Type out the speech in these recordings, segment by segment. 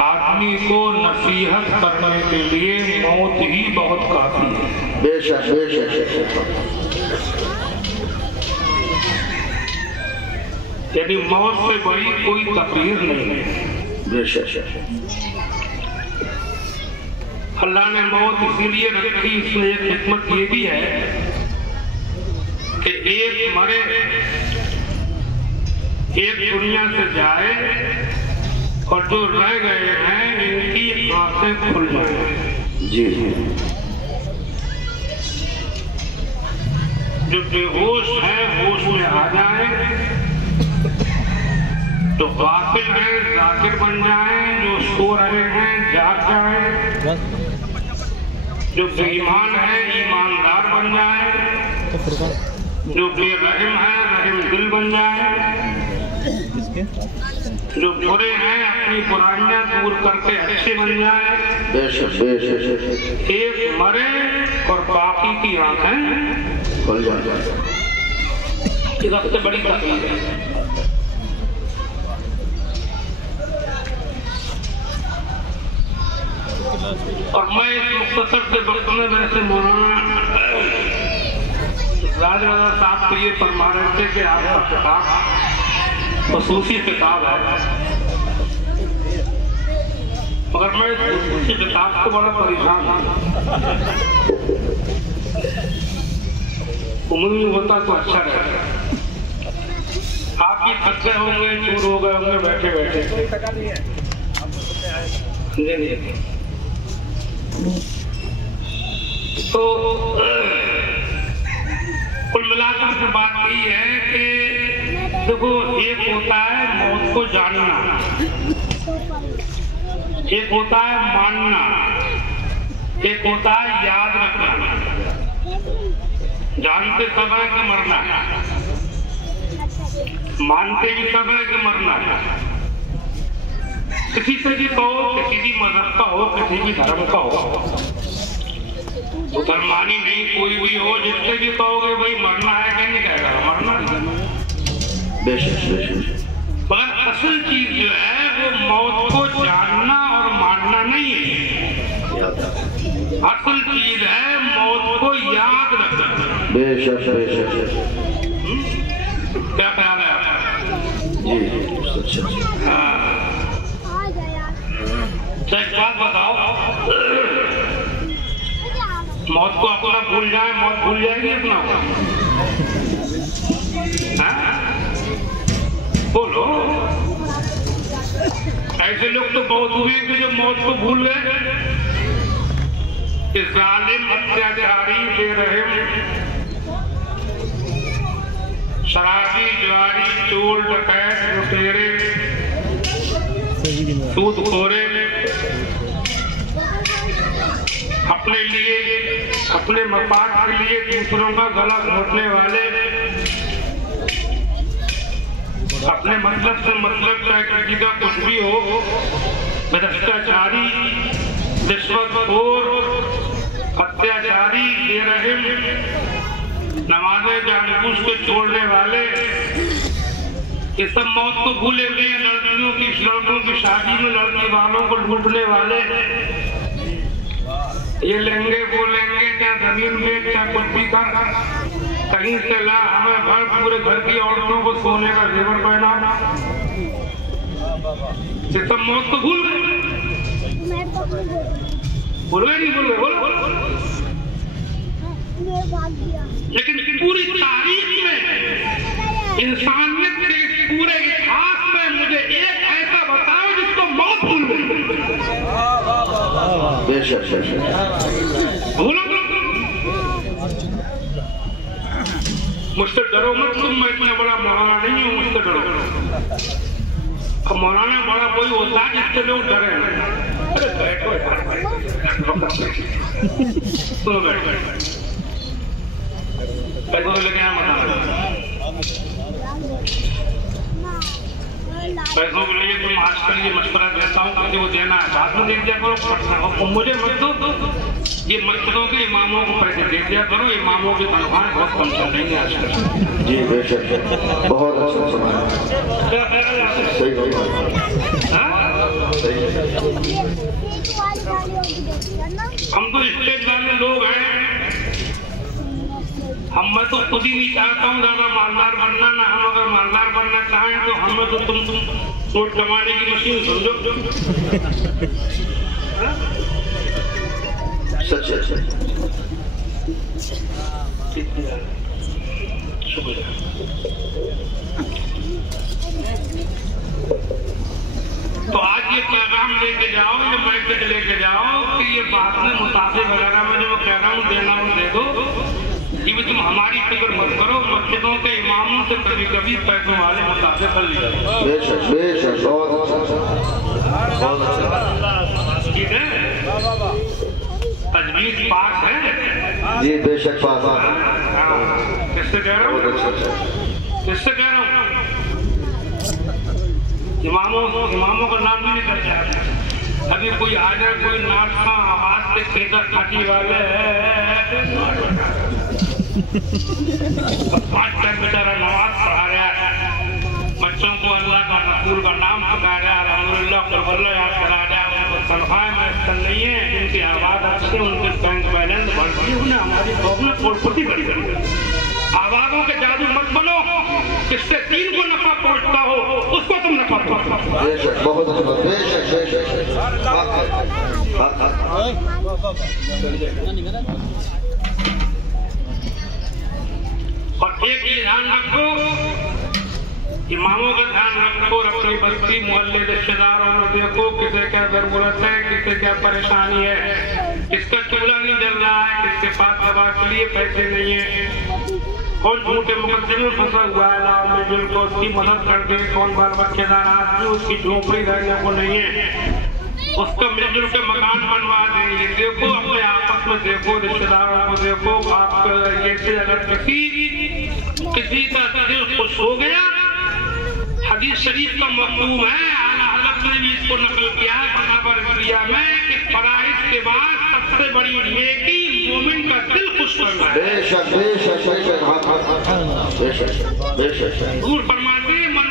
आदमी को नसीहत करने के लिए मौत ही बहुत काफी है। बेशक बेशक। यदि मौत से बड़ी कोई तकरीर नहीं है। बेशक। अल्लाह ने मौत इसीलिए रखी, इसमें एक हिकमत ये भी है कि एक मरे, एक दुनिया से जाए, और जो रह गए हैं इनकी आंखें खुल जाए। जी। जो बेहोश है होश में आ जाए, जो गाफिल है जाकिर बन जाए, जो सो रहे हैं जाग जाए, जो बेईमान है ईमानदार बन जाए, जो बेरहम है रहम दिल बन जाए, जो बुरे हैं अपनी बुराइयां दूर करके अच्छे बन जाए। बेशक बेशक। एक मरे और बाकी की आंखें खुल जाए, ये सबसे बड़ी तकलीफ है। और मैं इस मुख्तसर से वक्त में वैसे मौलाना राजराजा साहब को ये फरमा रहे थे कि आपका किताब खसूसी किताब है, मगर मैं इस किताब को बड़ा परेशान हूँ। उम्मीद होता तो अच्छा रहेगा। आप भी थक गए होंगे, चूर हो गए होंगे बैठे बैठे। तो कुल मिलाकर के बात यही है कि देखो, एक होता है मौत को जानना, एक होता है मानना, एक होता है याद रखना। जानते सब है कि मरना, मानते भी सब है कि मरना। किसी से भी कहो, किसी भी मजहब का हो, किसी भी धर्म का हो, मुसलमानी नहीं कोई भी हो, जिससे भी कहोगे भाई मरना है, क्या नहीं कहेगा मरना नहीं। बेशक बेशक। मगर असल चीज जो है वो मौत को जानना और मानना नहीं है। असल चीज है मौत को याद रखना। बेशक बेशक। क्या ख्याल है आपका? जी। एक बात बताओ, मौत को अपना भूल जाए, मौत भूल जाएगी अपना? बोलो। ऐसे लोग तो बहुत हुए कि जो मौत को भूल गए। कि जालिम, अत्याचारी, बेरहम, शराबी, जुआरी, चोर, डकैत, लुटेरे, सूदखोरे, अपने लिए, अपने मफाद के लिए दूसरों का गला घोटने वाले, अपने मतलब से मतलब चाहे किसी का कुछ भी हो, भ्रष्टाचारी, रिश्वतखोर, अत्याचारी, बेरहम, नमाज़ें जानबूझ के छोड़ने वाले, ये सब मौत को भूले हुए। लड़कियों की, लड़कों की शादी में लड़की वालों को लूटने वाले, ये लेंगे वो लेंगे, क्या जमीन में क्या कुछ भी कर, कहीं से ला हमें घर, पूरे घर की औरतों को सोने का जेवर पहना, ये सब मौत को भूल गए। भूल गए नहीं भूल गए? बोलो। लेकिन पूरी तारीख में, इंसानियत के पूरे इतिहास में मुझे एक ऐसा बताओ जिसको मौत भूल गई। बोलो। मुझसे डरो मत तुम, मैं इतना बड़ा मौलाना नहीं हूँ, मुझसे डरो। अब मौलाना बड़ा कोई होता है जिससे लोग डरे। अरे बैठो, सुनो बैठो, पैसों लेके यहाँ पैसों के लिए तुम आजकल ये मशवरा देता हूँ कि वो देना है, बाद में दे दिया करो। मुझे मत दो, ये मस्जिदों के इमामों को पैसे दे दिया करो। इमामों की तनख्वाहें बहुत कम चल रही है आजकल। जी बेशक, बहुत अच्छा सुना। क्या ख्याल है? सही हम तो स्टेज वाले लोग हैं, मैं तो खुद ही नहीं चाहता हूँ दादा मालदार बनना ना। हम अगर मालदार बनना चाहें तो हमें तो तुम नोट कमाने की मशीन समझो। सच है। तो आज ये पैगाम लेके जाओ, ये मैसेज लेके जाओ कि ये बात में मुताबिक वगैरह में जो मैं कह रहा हूँ देना हूँ दे दो। ये तुम हमारी फिक्र मत करो। मस्जिदों के इमामों से कभी कभी पैसों वाले मुताबिक कर लिया। बेशक बेशक, बहुत अच्छा। ठीक है, तजवीज पास है जी, बेशक पास है। किससे कह रहा हूँ, किससे कह रहा हूँ? इमामों का नाम भी नहीं कर जाता। अभी कोई आ जाए, कोई नाटका आवाज से खेता खाटी वाले पाँच टाइम बेचारा नमाज पढ़ा रहा है, बच्चों को अल्लाह का रसूल का नाम सिखा रहा है, अल्हम्दुलिल्लाह करबला याद करा रहा है, उनको तनख्वाह में नहीं है, इनकी आवाज अच्छी, उनके बैंक बैलेंस बढ़ती है, उन्हें हमारी गवर्नमेंट में करोड़पति बड़ी करी। आवाजों के जादू मत बनो, किससे 3 को नफा पहुंचता हो उसको तुम नफा पहुंचाओ। बेशक, बहुत अच्छा, बेशक बेशक। और एक ये ध्यान रखो, इमामों का ध्यान रखो, अपनी बस्ती मोहल्ले रिश्तेदारों में देखो किसे क्या जरूरत है, किसे क्या परेशानी है, किसका चूल्हा नहीं जल रहा है, किसके पास दवा के लिए पैसे नहीं है, कौन झूठे मुकदमे में फंसा हुआ है, लाओ मिलजुल को उसकी मदद कर दे, कौन बाल बच्चेदार आदमी उसकी झोपड़ी रहने को नहीं है, उसका मिलजुल के मकान बनवा देंगे। देखो अपने आपस में देखो, रिश्तेदारों को देखो। आप ऐसे अगर किसी का दिल खुश हो गया, हदीस शरीफ का मफहूम है, आला हज़रत ने भी इसको नकल किया है बराबर क्रिया में कि फराइज के बाद सबसे बड़ी नेकी मोमिन का दिल खुश करना है। बेशक बेशक बेशक, बेशक बेशक। दूर फरमाते मन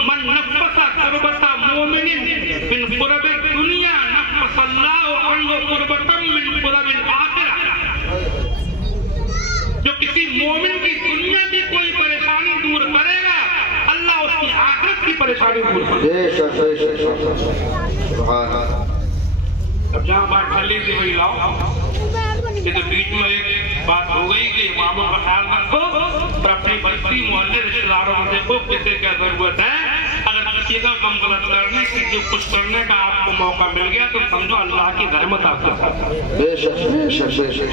मन नफ़सा कुर्बता मोमिनिन मिन कुरबि दुनिया नफ़सल्लाहु अन्हु कुर्बतम मिन कुरबिल आखिरह। जो किसी मोमिन की दुनिया की कोई परेशानी दूर करेगा, अल्लाह उसकी आखिरत की परेशानी दूर करेगा। बेशक बेशक, सुभान अल्लाह। अब जहाँ बात चली थी वही लाओ। ये तो बीच में एक बात हो गई कि इमामों का ख्याल रखो, और अपनी बस्ती मोहल्ले रिश्तेदारों में देखो किसे क्या जरूरत है। अगर किसी का कम गलत करने की जो कुछ करने का आपको मौका मिल गया तो समझो अल्लाह की रहमत आपके साथ है। बेशक बेशक बेशक।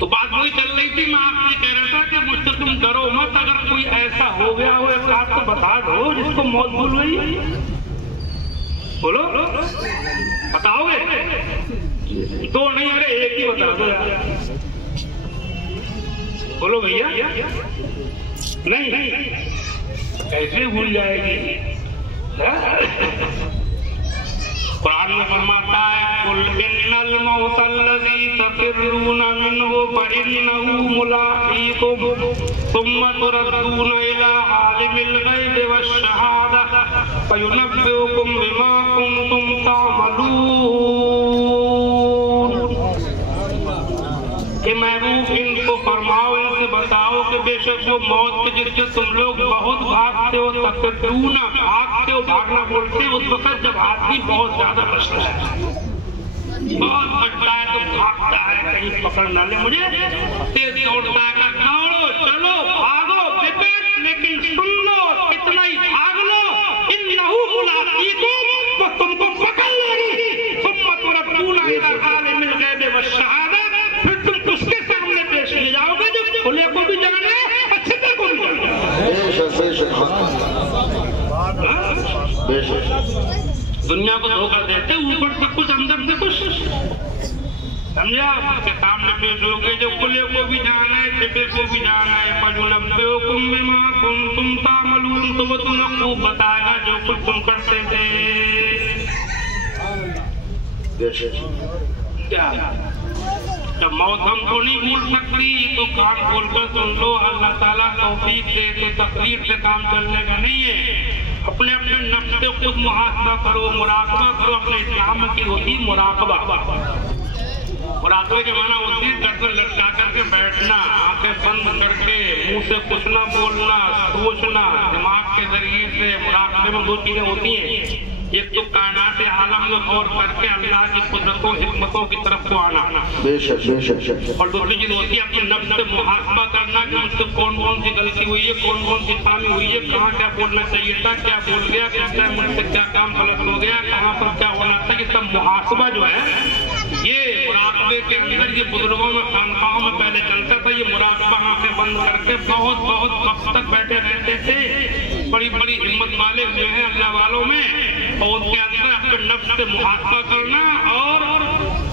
तो बात वही चल रही थी, मैं आपसे कह रहा था कि मुझसे तुम डरो मत। अगर कोई ऐसा हो गया हो एक रात तो बता दो जिसको मौत भूल गई, बोलो बताओगे? दो नहीं, अरे एक ही बता दो यार, बोलो भैया। नहीं कैसे भूल जाएगी? कुरान में फरमाता है कुल इन्नल मौतल्लज़ी तफ़िर्रूना मिन्हु फ़इन्नहु मुलाक़ीकुम सुम्मा तुरद्दूना इला आलिमिल ग़ैबि वश्शहादा फ़युनब्बिउकुम बिमा कुंतुम तामलून। कि महबूब इनको फरमाओ, इनसे बताओ कि बेशक वो मौत के जिससे तुम लोग बहुत भागते हो, तफ़िर्रूना भागते हो, भागना बोलते हो उस वक्त जब आदमी बहुत ज्यादा बचता है, बहुत बचता है तो भागता है कहीं पकड़ ना ले मुझे, तेज दौड़ता है, दौड़ो चलो भागो विपेट, लेकिन सुन लो कितना ही भाग लो, इन्नहु मुलाक़ीकुम, वो तुमको पकड़ लेगी। सुम्मा तुरद्दूना इला आलिमिल ग़ैबि वश्शहादा, फिर तुम उसके सामने पेश किए जाओगे जो खुले को भी जाने अच्छे को भी जाने। बेशक बेशक। दुनिया को धोखा देते ऊपर से कुछ अंदर से कुछ, समझा? उसके सामने पेश हो गए जो खुले को भी जाना है, छिपे को भी जाना है। फ़युनब्बिउकुम बिमा कुंतुम तामलून, तो वो तुम्हें खूब बताएगा जो कुछ तुम करते थे। बेशक। क्या जब मौत हमको नहीं भूल सकती तो कान खोलकर सुन लो, अल्लाह ताला तौफीक दे तो तकदीर से काम चलने का नहीं है। अपने अपने नफ्स से खुद मुहासबा करो, मुराकबा करो। अपने इस्लाम की होती मुराकबा। मुराकबे के माना होती है गर्दन लटका करके बैठना, आंखें बंद करके, मुंह से कुछ ना बोलना, सोचना, दिमाग के जरिए से। मुराकबे में दो चीजें होती हैं, एक तो कायनात आलम में गौर करके अल्लाह की कुदरतों हिकमतों की तरफ को आना, और दूसरी चीज होती है अपने नफ्स से मुहासबा करना कि मुझसे कौन कौन सी गलती हुई है, कौन कौन सी खामी हुई है, कहाँ क्या बोलना चाहिए था, क्या बोल गया, किस टाइम मुझसे क्या काम गलत हो गया, कहाँ पर क्या होना था। ये सब मुहासबा जो है, ये मुराकबे के अंदर ये बुजुर्गों में खानकाहों में पहले चलता था। ये मुराकबा आंखें बंद करके बहुत बहुत वक्त तक बैठे रहते थे। बड़ी बड़ी हिम्मत वाले हुए हैं अल्लाह वालों में, और उनके अंदर अपने नफ्स से मुहासबा करना और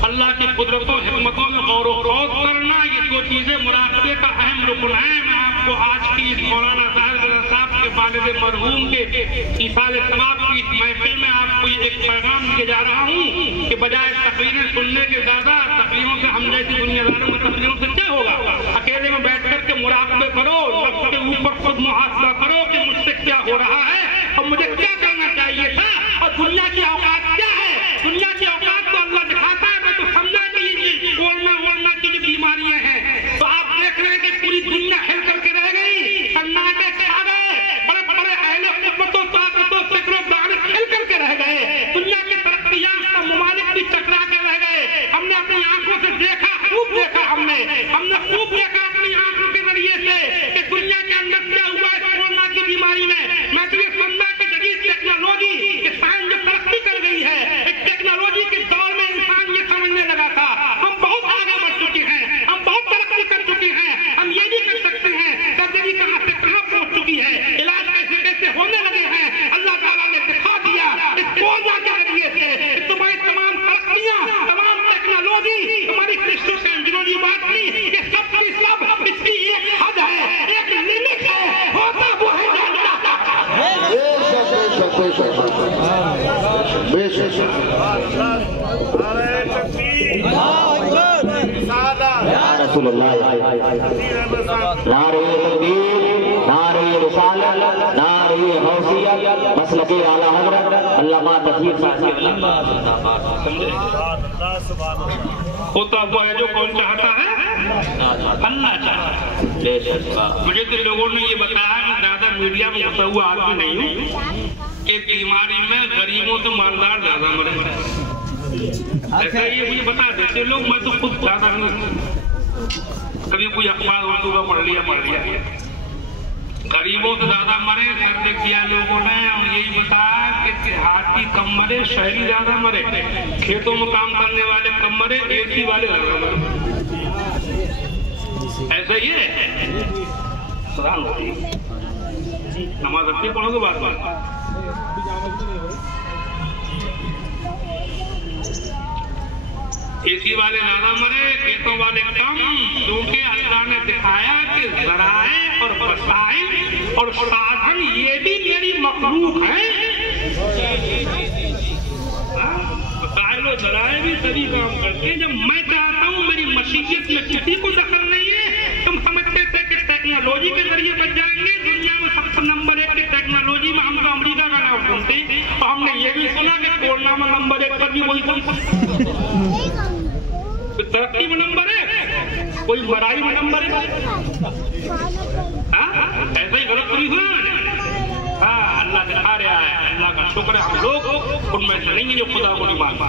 अल्लाह की कुदरतों हिकमतों में गौर व फौज करना, ये दो चीजें मुराकबे का अहम रुकन है। मैं आपको आज की इस मौलाना साहब के वालिद मरहूम के इसाले सवाब की इस महफिल में आपको एक पैगाम दिए जा रहा हूँ कि बजाय तकरीरें सुनने के ज्यादा तकरीरों से हम जैसी दुनियादारों में तकरीरों से क्या होगा, अकेले में बैठ करके मुराकबे करो, नफ्स के ऊपर खुद मुहासबा करो कि मुझसे क्या हो रहा है और मुझे क्या करना चाहिए था, और दुनिया की औकात क्या है। दुनिया की औकात तो अल्लाह दिखाता है। मैं तो समझा कि कोरोना की जो बीमारियां हैं, तो आप देख रहे हैं कि पूरी दुनिया हिल करके रह गई, सन्नाटे छा गए, बड़े बड़े अहले कुव्वतों ताकतों सैकड़ों दाने हिल करके रह गए। दुनिया के तरक्की-याफ्ता मुमालिक भी टकरा के रह गए। हमने अपनी आंखों से देखा, खूब देखा, हमने खूब देखा अपनी आंखों के जरिए से कि दुनिया के अंदर क्या हुआ है कोरोना की बीमारी में। मैं तो ये समझा कि जदीद टेक्नोलॉजी के साइंस जो तरक्की कर गई है, एक टेक्नोलॉजी के दौर में इंसान ये समझने लगा था हम बहुत आगे बढ़ चुके हैं, हम बहुत तरक्की कर चुके हैं, हम ये भी कर सकते हैं। सर्जरी कहाँ से कहाँ पहुंच चुकी है, इलाज कैसे कैसे होने लगे हैं, अल्लाह ताला ने दिखा दिया इस कोरोना के जरिए से। तुम्हारी तमाम तरक्कियां, तमाम टेक्नोलॉजी, हमारी कृष्ण से इंजीनियरिंग बात नहीं, ये सब की सब इसकी एक हद है, एक लिमिट है, होता वो है नारे तकबीर, नारे रिसालत, नारे गौसियत, मसलके आला हज़रत अल्लामा तफसीर साहब। होता हुआ है जो कौन चाहता है, अल्लाह चाहता है। मुझे तो लोगों ने ये बताया, मैं ज्यादा मीडिया में घुसा हुआ आदमी नहीं हूँ, कि बीमारी में गरीबों से मालदार ज्यादा मरे। ऐसा ये मुझे बता देते लोग, मैं तो खुद ज्यादा नहीं, कभी कोई अखबार उर्दू का पढ़ लिया। गरीबों से ज्यादा मरे, सर्वे किया लोगों ने, और यही बताया कि देहाती कम मरे, शहरी ज्यादा मरे, खेतों में काम करने वाले कम मरे, एसी वाले ज्यादा मरे। ऐसा ही है। नमाज अच्छी पढ़ोगे बार बार। एसी वाले ज्यादा मरे, खेतों वाले कम, क्योंकि अल्लाह ने दिखाया कि ज़राए और वसाइल और साधन ये भी मेरी मखलूक है। वसाइल और ज़राए भी सभी काम करते हैं। जब मैं चाहता हूँ, मेरी मशीयत में किसी को दखल नहीं है। तुम समझते थे कि टेक्नोलॉजी के जरिए बच जाएंगे। दुनिया में सबसे नंबर 1 की टेक्नोलॉजी में हम तो अमेरिका का नाम सुनते, और हमने ये भी सुना कि कोरोना में नंबर 1 पर भी वही तरक्की में नंबर है, कोई बड़ाई में नंबर है। ऐसा ही गलत नहीं हुआ। हाँ, अल्लाह दिखा रहा है, अल्लाह का शुक्र है। हम लोग उनमें से नहीं जो खुदा को नहीं मानते।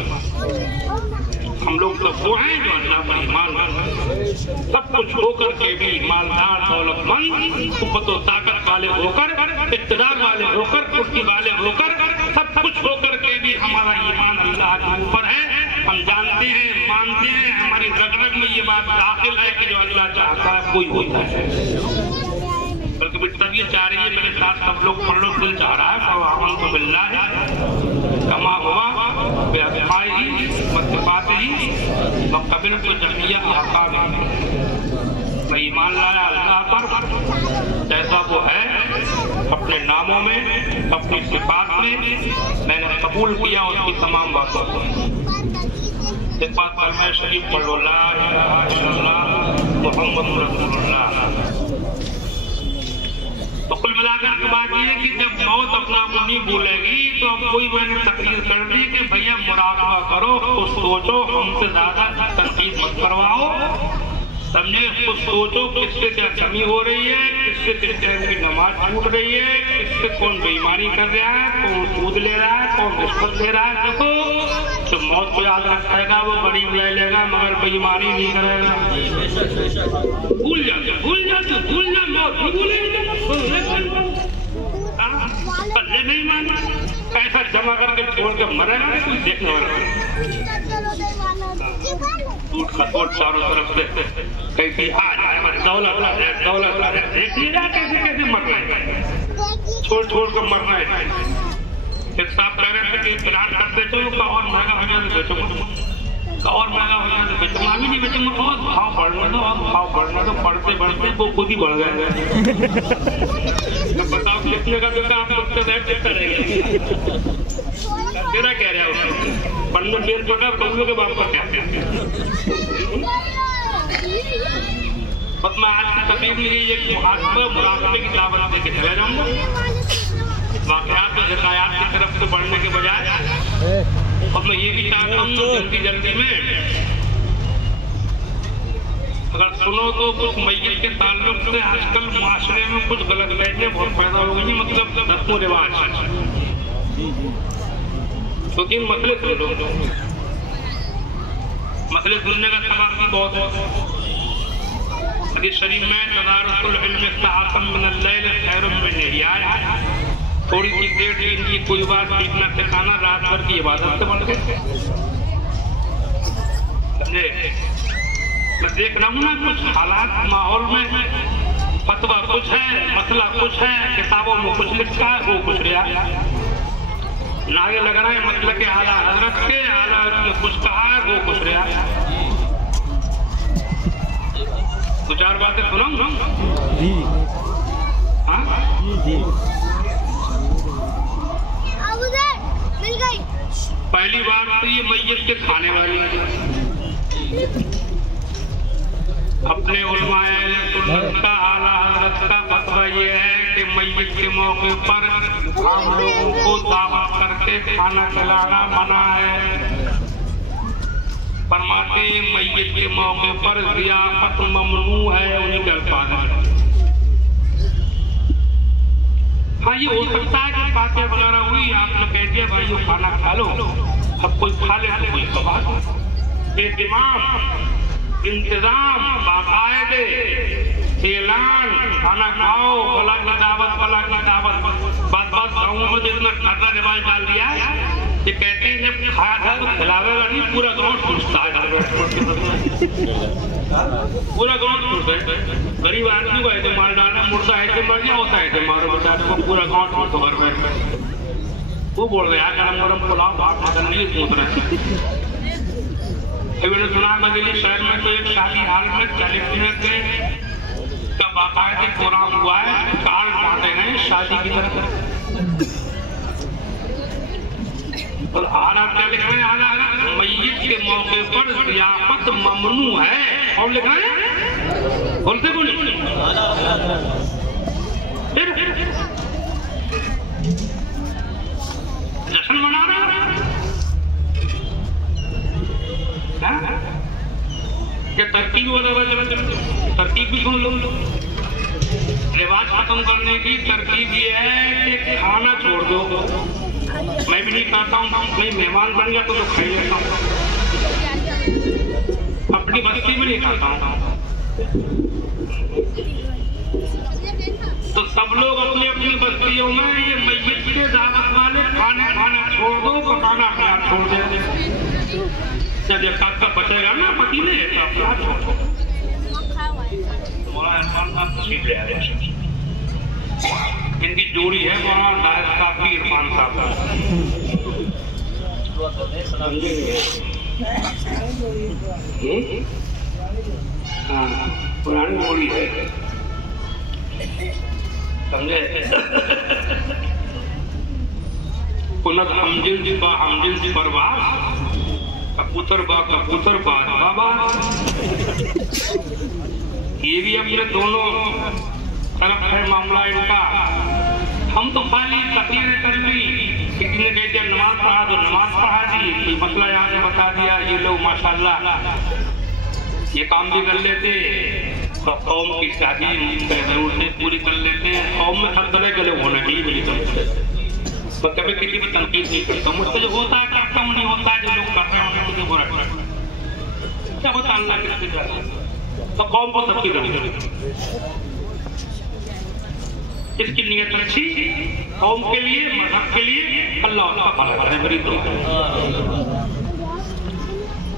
हम लोग तो वो हैं जो अल्लाह पर ईमान मानते। सब कुछ होकर के भी मालदार, दौलतमंद, कुव्वत और ताकत वाले होकर, इक़्तिदार वाले होकर, कुर्सी वाले होकर, सब कुछ होकर के भी हमारा ईमान अल्लाह के ऊपर है। हम जानते हैं, मानते हैं, हमारी रग-रग में ये बात दाखिल है कि जो अल्लाह चाहता है कोई होता है। बल्कि भी तबीयत चाह रही है मेरे साथ सब लोग पढ़ लो, दिल चाह रहा है तो बिल्ला है कमा हुआ ही मस्तिफात ही मकबिल को जमिया आका में। मैं ईमान लाया अल्लाह पर, जैसा वो है अपने नामों में, अपनी सिफात में, मैंने कबूल किया उसकी तमाम बातों को। एक बात कलमा शरीफ पढ़ लो, ला इलाहा इल्लल्लाह मुहम्मदुर रसूलुल्लाह। तो कुल मिलाकर के बात ये है कि जब मौत अपना मुनी बोलेगी तो अब कोई मैंने तकरीर कर दी कि भैया मुराकबा करो, कुछ सोचो, हमसे ज्यादा तनकीद मत करवाओ, समझे? कुछ सोचो किससे क्या कमी हो रही है, किससे किस टाइम की नमाज छूट रही है, किससे कौन बेईमानी कर रहा है, कौन सूद ले रहा है, कौन रिश्वत ले रहा है। देखो तो मौत को याद रखेगा वो गरीब ले लेगा मगर बेईमानी नहीं करेगा। भूल जा मौत भूलेंगे नहीं माना, पैसा जमा करके छोड़ के मरेगा नहीं कोई देखने वाला। टूट खटोट चारों तरफ से कहीं आ जाए दौलत कैसे कैसे मरना है, छोड़ कर मरना है। एक साहब कह रहे थे कि इकरार कर देते हो और महंगा हो जाए तो बेचूंगा, और महंगा हो जाए तो बेचूंगा, अभी नहीं बेचूंगा, बहुत भाव बढ़ने दो, और भाव बढ़ने दो, बढ़ते बढ़ते वो खुद ही बढ़ गए। तो बताओ कितने का बेटा आप लोग करेंगे? तेरा कह रहा है उसको पन्नू जेल पका पन्नू के बाप पर क्या आज की तकलीफ मिली एक मुराकबे की दावत देके चला जाऊंगा। वाकयात और हिकायात की तरफ से बढ़ने के बजाय अब मैं ये भी चाहता हूँ जल्दी में अगर सुनो तो कुछ मैयत के ताल्लुक से आजकल माशरे में कुछ गलतफहमियां बहुत पैदा हो गई, मतलब रस्म रिवाज। तो इन मसले सुन लो, मसले सुनने का सबब भी बहुत है। हदीस शरीफ में तदारुसुल इल्म सआतम मिनल लैल खैरुम मिन नहियाह, थोड़ी सी देर दिन की कोई बात सीखना सिखाना रात भर की इबादत से बढ़ गए। समझे? मैं देख रहा हूँ ना कुछ हालात माहौल में, फतवा कुछ है, मसला कुछ है, किताबों में कुछ लिखा है, वो कुछ रहा नागे लग रहा है, मतलब के आला हजरत के आला ने कुछ कहा है, वो कुछ रहा। दो चार बातें सुनाऊं ना? हाँ जी। पहली बात तो ये मैयत के खाने वाली अपने उलमाए सुन्नत का आला हजरत का फतवा ये है कि मैयत के मौके पर हम लोगों को दावत करके खाना खिलाना मना है। फरमाते मैयत के मौके पर ज़ियाफत ममनू है, उन्हीं के अल्फाज। हाँ ये हो सकता है कि बातें वगैरह हुई, आपने कह दिया भाई वो खाना खा लो, अब कोई खा ले तो कोई कबाद। एहतिमाम, इंतजाम, बाकायदे ऐलान, खाना खाओ, फला की दावत, फला की दावत। बात गाँव में जितना खाना रिवाज डाल दिया है, ये कहते हैं जब खाया था तो खिलावेगा नहीं, पूरा गाँव पूछता है, पूरा गाँव पूछता है। गरीब आदमी को ऐसे मार डालना, मुर्दा ऐसे मर गया, होता है मारो बता को पूरा गाँव पूछो घर में। वो बोल रहे हैं गरम गरम पुलाव भात नहीं पूछ रहे। मैंने सुना बदली शहर में तो एक शादी हाल में 40 मिनट का बाकायदे प्रोग्राम हुआ है, कार्ड बांटे हैं शादी की तरफ। और आला क्या लिख रहे हैं? आला मैयत के मौके पर ज़ियाफत ममनू है। और लिख रहे हैं बोलते को नहीं, फिर जश्न मना रहे हैं। क्या तरकीब तरकीब भी सुन लो। रिवाज खत्म करने की तरकीब ये है कि खाना छोड़ दो। मैं भी नहीं खाता हूँ, मैं मेहमान बन गया तो खा लेता हूँ, अपनी बस्ती में नहीं खाता हूँ। तो सब लोग अपनी अपनी बस्तियों में ये मैयत के दावत वाले खाना छोड़ दो, पकाना खाना छोड़ दे। जब ये का बचेगा ना पति ने तो अपना छोड़ दो। इनकी जोड़ी है मौलाना दायस काफी इरफान साहब। हाँ पुरानी जोड़ी है, समझे? पुनः हमजिल परवास कबूतर बात बाबा, ये भी अपने दोनों तरफ है मामला इनका। हम तो खाली तकलीफ कर ली, किसी ने कह दिया नमाज पढ़ा दो, नमाज पढ़ा दी, मसला यहाँ से बता दिया। ये लोग माशाल्लाह ये काम भी कर लेते, तो कौम की शादी जरूरतें पूरी कर लेते हैं। कौम में हर तरह के लोग होना चाहिए मेरी तरफ से, तो कभी किसी भी तनकीद नहीं करता। मुझसे जो होता है करता हूँ, नहीं होता है जो लोग कर रहे हैं उन्हें मुझे बुरा क्या होता है। अल्लाह किसकी तरह तो कौम को सबकी तरफ इसकी नीयत अच्छी, कौम के लिए, मजहब के लिए, अल्लाह उसका भला करे मेरी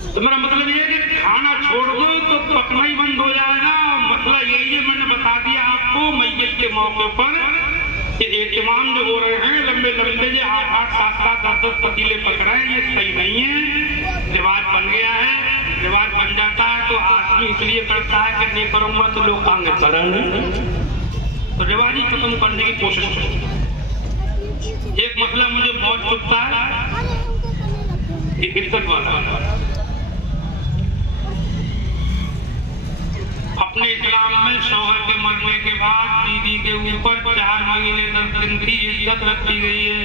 तो मेरा मतलब ये है कि खाना छोड़ दो तो पकना ही बंद हो जाएगा। मसला यही है, मैंने बता दिया आपको मैयत के मौके पर कि एहतिमाम जो हो रहे हैं लंबे लंबे जो 8-8, 7-7, 10-10 पतीले पक रहे हैं, ये सही नहीं है। रिवाज बन गया है, रिवाज बन जाता है तो आदमी इसलिए करता है कि नहीं करूंगा तो लोग आगे करेंगे, तो रिवाजी खत्म करने की कोशिश करें। एक मसला मुझे बहुत चुभता है, इज्जत वाला। अपने इस्लाम में शौहर के मरने के बाद बीवी के ऊपर 4 महीने 10 दिन की इज्जत रखी गई है।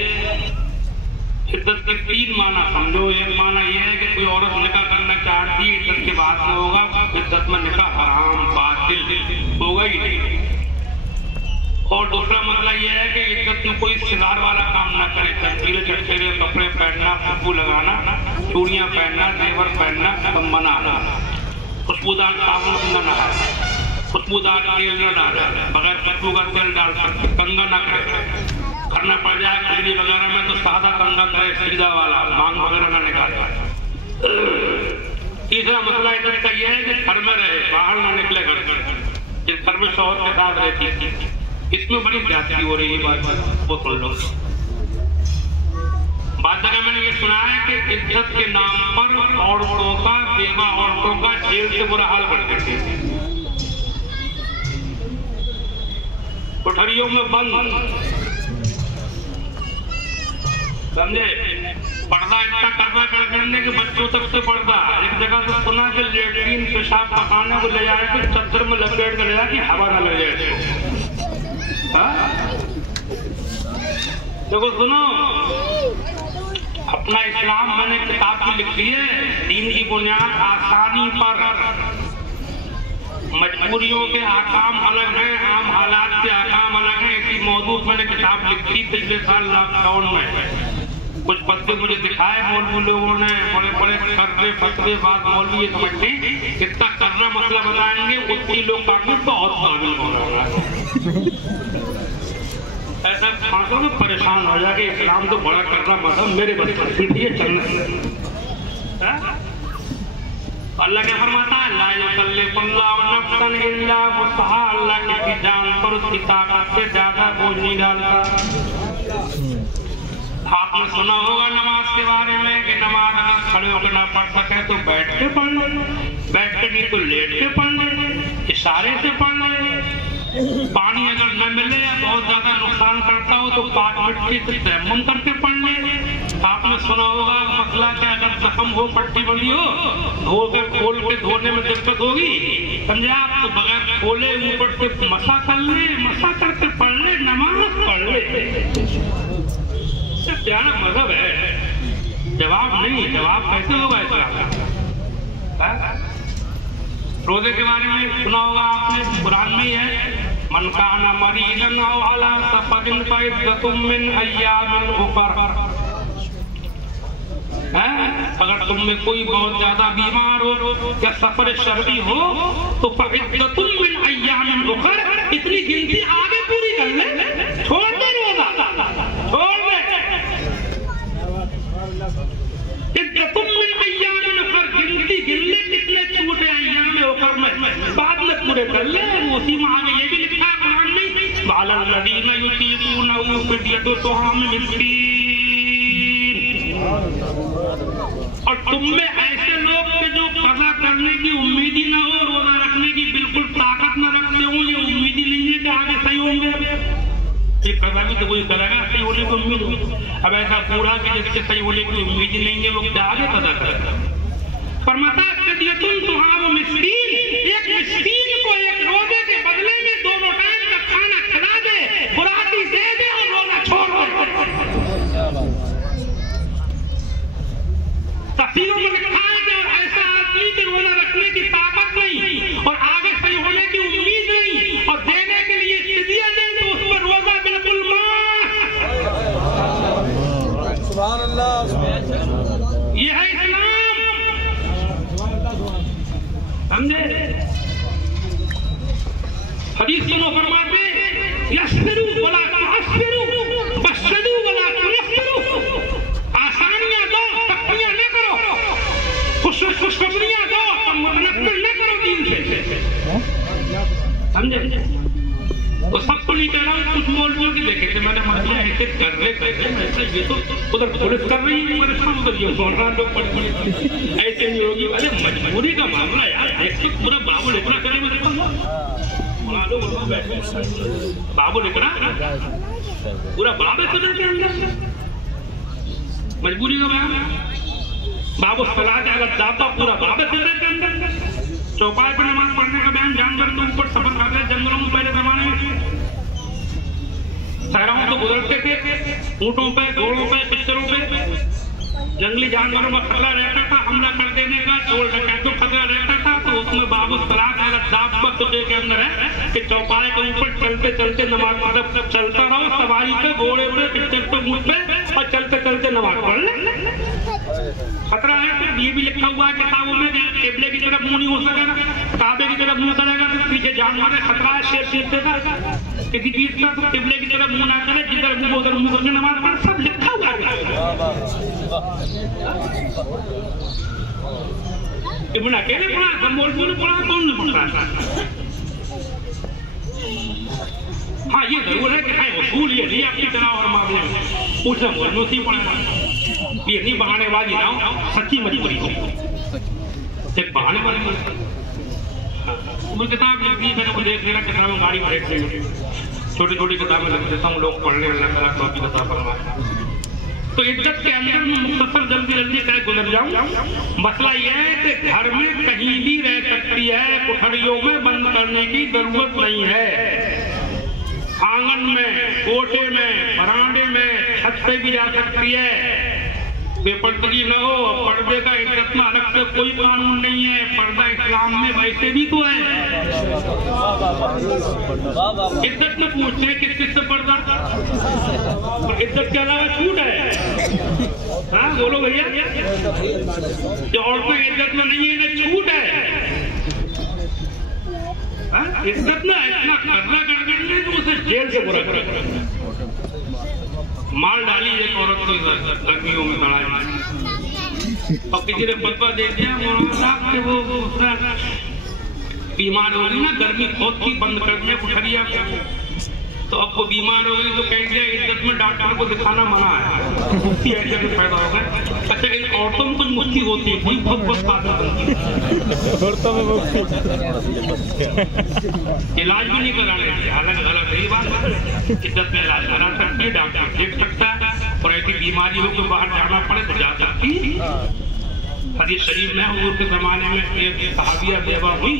इज्जत के 3 माना समझो। एक माना यह है कि कोई औरत निकाह करना चाहती है, इज्जत के बाद में होगा, इज्जत में निकाह हराम बातिल होगा ही नहीं। और दूसरा मसला यह है कि इज्जत में कोई सिंगार वाला काम ना करे, चमकीले चटकेरे कपड़े पहनना, खुशबू लगाना, चूड़ियां पहनना, जेवर पहनना मना। खुशबूदार साबुन से न नहाए, खुशबूदार तेल न डाले, बगैर खुशबू का तेल डाल सकते, कंगा न करे। करना पड़ जाए खरीदी वगैरह में तो सादा कंगा करे, सीधा वाला, मांग वगैरह न निकाले। तीसरा मसला इधर का यह है कि घर में रहे, बाहर ना निकले घर से। जिस घर में शौहर के साथ रहती थी, इसमें बड़ी ज्यादती हो रही है। बात वो सुन लो। बाद जगह मैंने ये सुना है कि इज्जत के नाम पर औरतों का, बेवा औरतों का जेल से बुरा हाल करते थे, कोठरियों में बंद, समझे। पर्दा इतना कर्जा कर देने के बच्चों तक से पर्दा। एक जगह से सुना कि लेटरिन पेशाब पकाने को ले जाए थे, चद्दर में लपेट कर ले जाए कि हवा न लग जाए। देखो सुनो, अपना इस्लाम मैंने किताब भी लिखी है, दीन की बुनियाद आसानी पर। मजबूरियों के आकाम अलग हैं, आम हालात के आकाम अलग हैं। इसी मौजूद मैंने किताब लिखी पिछले साल लॉकडाउन में। कुछ पत्ते मुझे दिखाए मौलवी लोगों ने, बड़े बड़े कर्रे फतवे बात मौलवी ये समझते इतना कर्रा मसला बताएंगे, उतनी लोग काफी बहुत काबिल होना ऐसा खासों में परेशान हो जाए कि इस्लाम तो बड़ा कर्रा मसला मेरे बच्चे पीटिए चलना। अल्लाह क्या फरमाता है, ला युकल्लिफुल्लाहु नफ्सन इल्ला वुसअहा। अल्लाह किसी जान पर उसकी ताकत से ज्यादा बोझ नहीं डालता। आपने सुना होगा नमाज के बारे में कि नमाज अगर खड़े होकर ना पढ़ सके तो बैठ के पढ़ ले, बैठ के नहीं तो लेट के पढ़ ले, इशारे से पढ़ ले। पानी अगर न मिले या बहुत ज्यादा नुकसान करता हो तो पाक मिट्टी से तयम्मुम करके पढ़ ले। आपने सुना होगा मसला कि अगर जख्म हो, पट्टी बंदी हो, धोकर खोल के धोने में दिक्कत होगी, समझे आप, तो बगैर खोले ऊपर से मसा कर ले, मसा करके पढ़ ले, नमाज पढ़ ले। प्यारा मजहब है। जवाब नहीं, जवाब कैसे होगा इसका? रोजे के बारे में सुना होगा आपने, कुरान में ही है, मन काना मरीदन औ अला सफरिन फइद्दतुम मिन अय्यामिन उखर। अगर तुम में कोई बहुत ज्यादा बीमार हो या सफर शरई हो तो फइद्दतुम मिन अय्यामिन उखर, इतनी गिनती आगे पूरी कर ले, छोड़ दे रोजा, छोड़ दे। इद्दतुम मिन अय्यामिन उखर, गिनती गिन ले कितने छूटे अय्याम उखर में, बाद में पूरे कर ले। उसी में आगे ये भी लिखा है कुरान में, वालल लदीना युतीकुनहु फिद्यतु तुहाम मिस्कीन। और तुम में ऐसे लोग के जो कज़ा करने की उम्मीद ही ना हो, रोजा रखने की बिल्कुल ताकत न रखते हो, ये उम्मीद ही नहीं है कि आगे सही होंगे। ये कज़ा भी तो कोई करेगा सही होने की उम्मीद हो। अब ऐसा पूरा कि जिसके सही होने की उम्मीद ही नहीं है वो क्या आगे कज़ा करेगा? फरमाता सदियतुन तुहाब मिस्कीन, एक मिस्कीन को एक रोजे के बदले में दोनों टाइम का खाना खिला दे, बुराती दे दे और रोजा छोड़ दे। तफसीरों में लिखा है कि ऐसा आदमी के रोजा रखने की ताकत नहीं और आगे सही होने की उम्मीद नहीं और देने के लिए फिदिया दे तो उस पर रोजा बिल्कुल माफ। सुभान अल्लाह। ये है इस्लाम, समझे? हदीस सुनो, फरमाते यस्सिरू वला तुअस्सिरू बश्शिरू वला तुनफ्फिरू, आसानियां दो, सख्तियां न करो, खुशखबरियां दो, मुतनफ्फिर न करो दीन से, समझे? तो सबको नहीं कह रहा, कुछ बोल के देखे थे मैंने, मतलब ऐसे कर रहे ऐसा, ये तो उधर पुलिस कर रही है, मेरे सामने उधर ये बोल रहा लोग ऐसे नहीं होगी। अरे मजबूरी का मामला यार, देख तो पूरा बाबू लिखना करे मेरे को, बाबू लिखना पूरा बाबे सदर के अंदर, मजबूरी का मामला बाबू सलाह अगर दापा पूरा बाबे सदर के अंदर, चौपाई पर नमाज पढ़ने का बयान, जानवर के ऊपर सफर कर रहे जंगलों में पहले जमाने में सहराओं को गुजरते थे, ऊँटों पे, घोड़ों पे, पिछड़ों पे, जंगली जानवरों में खतरा रहता था, हमला कर देने का, चोर डकैतों का खतरा रहता था, तो उसमें बाबू सलाह के अंदर है कि चौपाई के ऊपर चलते चलते नमाज, मतलब चलता रहो सवारी पे, घोड़े पे, पिछड़ पे, ऊँट पे, और चलते चलते नमाज पढ़ ले। खतरा है, तो ये भी लिखा हुआ है किताबों में, किबले की तरफ मुंह नहीं हो सकेगा, काबे की तरफ मुंह करेगा तो पीछे जानवर है, खतरा है शेर चीज देगा किसी चीज का, तो किबले की तरफ मुंह ना करे, जिधर मुंह उधर मुंह करके नमाज पढ़, सब लिखा हुआ है। इब्न अकेले पढ़ा, कमोलपुर ने पढ़ा, कौन ने पढ़ा? हाँ, ये जरूर है कि उसूल ये नहीं अपनी तरह और मामले में पूछना बोलना सी पड़ा, ये नहीं बहानेबाजी ना हो, सच्ची मजबूरी हो, एक बहानेबाजी। वो किताब लिखी है, मैंने देख मेरा किताबें गाड़ी में रेट देंगे, छोटी छोटी किताबें लिख देता हूँ, लोग पढ़ने लगा कॉपी किताब बनवा। तो इज्जत के अंदर में मुख्तसर जल्दी जल्दी कह गुजर जाऊं। मसला यह है कि घर में कहीं भी रह सकती है, कोठरियों में बंद करने की जरूरत नहीं है, आंगन में, कोठे में, बरामदे में, छत पे भी जा सकती है, बेपर्दगी न हो। पर्दे का इज्जत में अलग से कोई कानून नहीं है, पर्दा इस्लाम में वैसे भी तो है। इज्जत में पूछते हैं किस किस से पर्दा, इज्जत के अलावा छूट है? हाँ बोलो भैया, जो औरतें इज्जत में नहीं है ना छूट है? इज्जत में इतना कर्जा कर देंगे तो उसे जेल से बुरा कर मार डाली एक औरत को गर्मियों में खड़ा और किसी ने बदवा दे दिया, वो बीमार हो गई ना, गर्मी बहुत ही बंद कर दिया कोठरिया, तो अब वो बीमार हो गई तो कह दिया इज्जत में डॉक्टर को दिखाना मना है, ऐसे में पैदा हो गए। अच्छा इन औरतों में कुछ मुक्ति होती है, कोई बहुत बहुत आदत बनती है, औरतों में मुक्ति इलाज भी नहीं कराने, हालांकि गलत रही बात, इज्जत में इलाज करा सकती है, डॉक्टर देख सकता है, और ऐसी बीमारी हो तो बाहर जाना पड़े तो जा सकती। हदीस शरीफ में हुजूर के जमाने में एक सहाबिया बेवा हुई,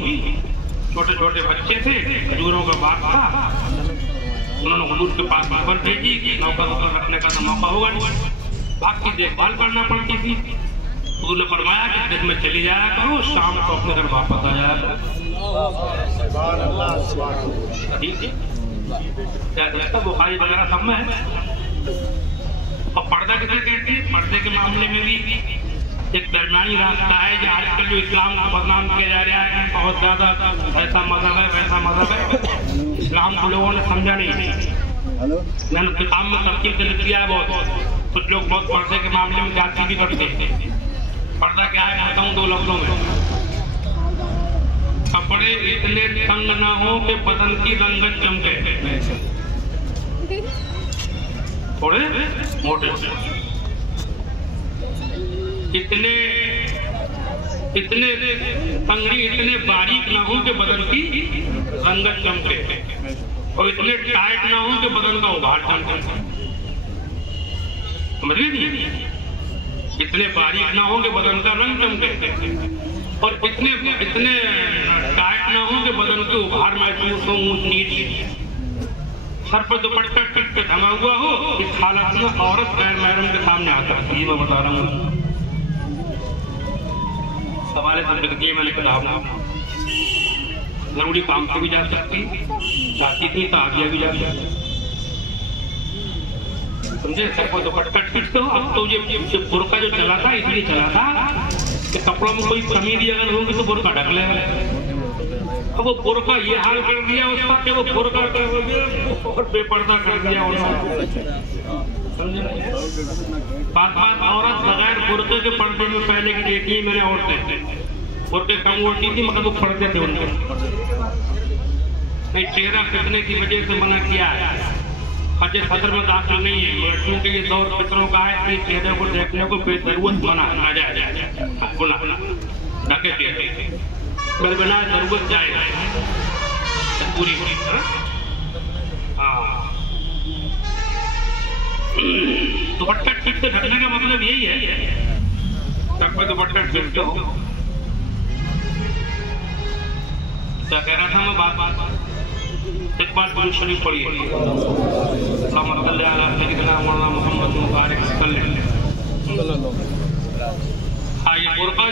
छोटे छोटे बच्चे थे, खजूरों का बाग था, उन्होंने हुजूर के पास खबर भेजी कि नौका रखने का मौका होगा, बाग की देखभाल करना पड़ती थी। हुजूर ने फरमाया कि दिन में चली जाया करो, शाम को अपने घर वापस आ जाया करो। बुखारी वगैरह सब में है। और पर्दा किसे कहते हैं? पर्दे के मामले में भी एक दरमियानी रास्ता है, जो आजकल जो इस्लाम को बदनाम किया जा रहा है, बहुत ज्यादा ऐसा मजहब है वैसा मजहब है, इस्लाम को लोगों ने समझा नहीं। मैंने किताब में तफसील से लिख दिया है बहुत, कुछ लोग बहुत पर्दे के मामले में जाति भी करते हैं। पर्दा क्या है कहता हूँ दो लफ्जों में, कपड़े इतने तंग न हो कि बदन की रंगत चमके, थोड़े मोटे, इतने तंगड़ी इतने बारीक ना हो कि बदन की रंगत चमके, और इतने टाइट ना हो कि बदन का उभार चमके। समझ गए नहीं? इतने बारीक ना होंगे बदन का रंग चमके, और इतने टाइट ना हो कि बदन के उभार महसूस हो, ऊंच नीच, सर पर दुपट्टा टिक पे ढंगा हुआ हो। इस हालत में औरत गैर महरम के सामने आ सकती है। मैं बता रहा हूँ, सवाल जिंदगी मैंने किताब जरूरी काम से भी जा सकती, जाती थी तो आगे भी जा सकती, समझे। सर पर दुपट्टा टिक तो अब तो ये बुर्का जो चला था इसलिए चला था कि कपड़ों में कोई कमी भी अगर होगी तो बुर्का ढक लेगा। अब वो बुर्का ये हाल कर दिया उसका कि वो बुर्का और बेपर्दा कर दिया उन्होंने, समझे। बात औरत बगैर बुर्के के पर्दे में पहले की देखी मैंने औरतें, बुर्के कम ओढ़ती थी मगर वो पर्दे थे उनके। नहीं, चेहरा खींचने की वजह से मना किया है, हज सदर में दाखिल नहीं है, क्योंकि ये दौर फितरों का है कि चेहरे को देखने को बेजरूरत मना ना जाए, गुनाह ढके चेहरे पर बिना जरूरत जाएगा पूरी हुई। हाँ, दुपट्टा ठीक से ढकने का मतलब यही है, सर पे दुपट्टा ठीक हो। क्या कह रहा था मैं? बात एक बार दुरूद शरीफ पढ़िए, हाँ। ये बुर्का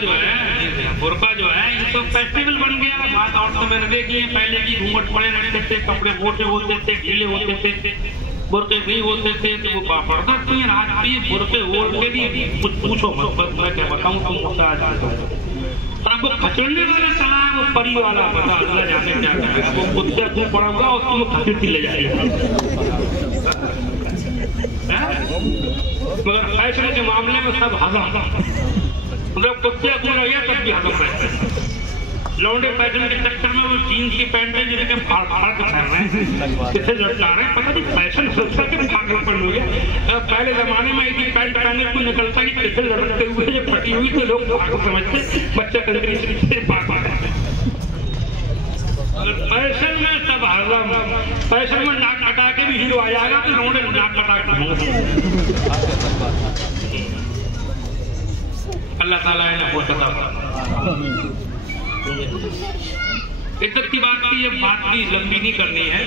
जो है ये तो फेस्टिवल बन गया। बात औरतों में देखी है, पहले की घूंघट पड़े रहते थे, कपड़े मोटे होते थे, ढीले होते थे, बुर्के नहीं होते थे, तो वो पर्दा क्यों रात भी बुर्के ओढ़ के भी कुछ पूछो मत, मैं क्या बताऊँ तुम मुझसे आज। और अब वो खचड़ने वाला चला, वो परी वाला पता अल्लाह जाने क्या है, वो कुत्ते दूर पड़ा हुआ और तुम खचड़ती ले जाएगा। मगर फैशन के मामले में सब हजम, मतलब कुत्ते दूर रहिए तब भी हजम रहते हैं। लौंडे फैशन के चक्कर में वो जीन्स की पैंटें जिनके फाड़ फाड़ के पहन रहे हैं, किसे लटका रहे हैं, पता नहीं फैशन सोचता कि पागलपन हो गया। पहले जमाने में ऐसी पैंट पहनने को निकलता कि किसे लटकते हुए जो फटी हुई तो लोग पागल समझते, बच्चा कंट्री से पागल। फैशन में सब हजम, फैशन में नाक कटा के भी हीरो आ जाएगा तो लौंडे नाक कटा के। अल्लाह ताला ने वो सदा इज्जत की बात की, ये बात भी लंबी नहीं करनी है,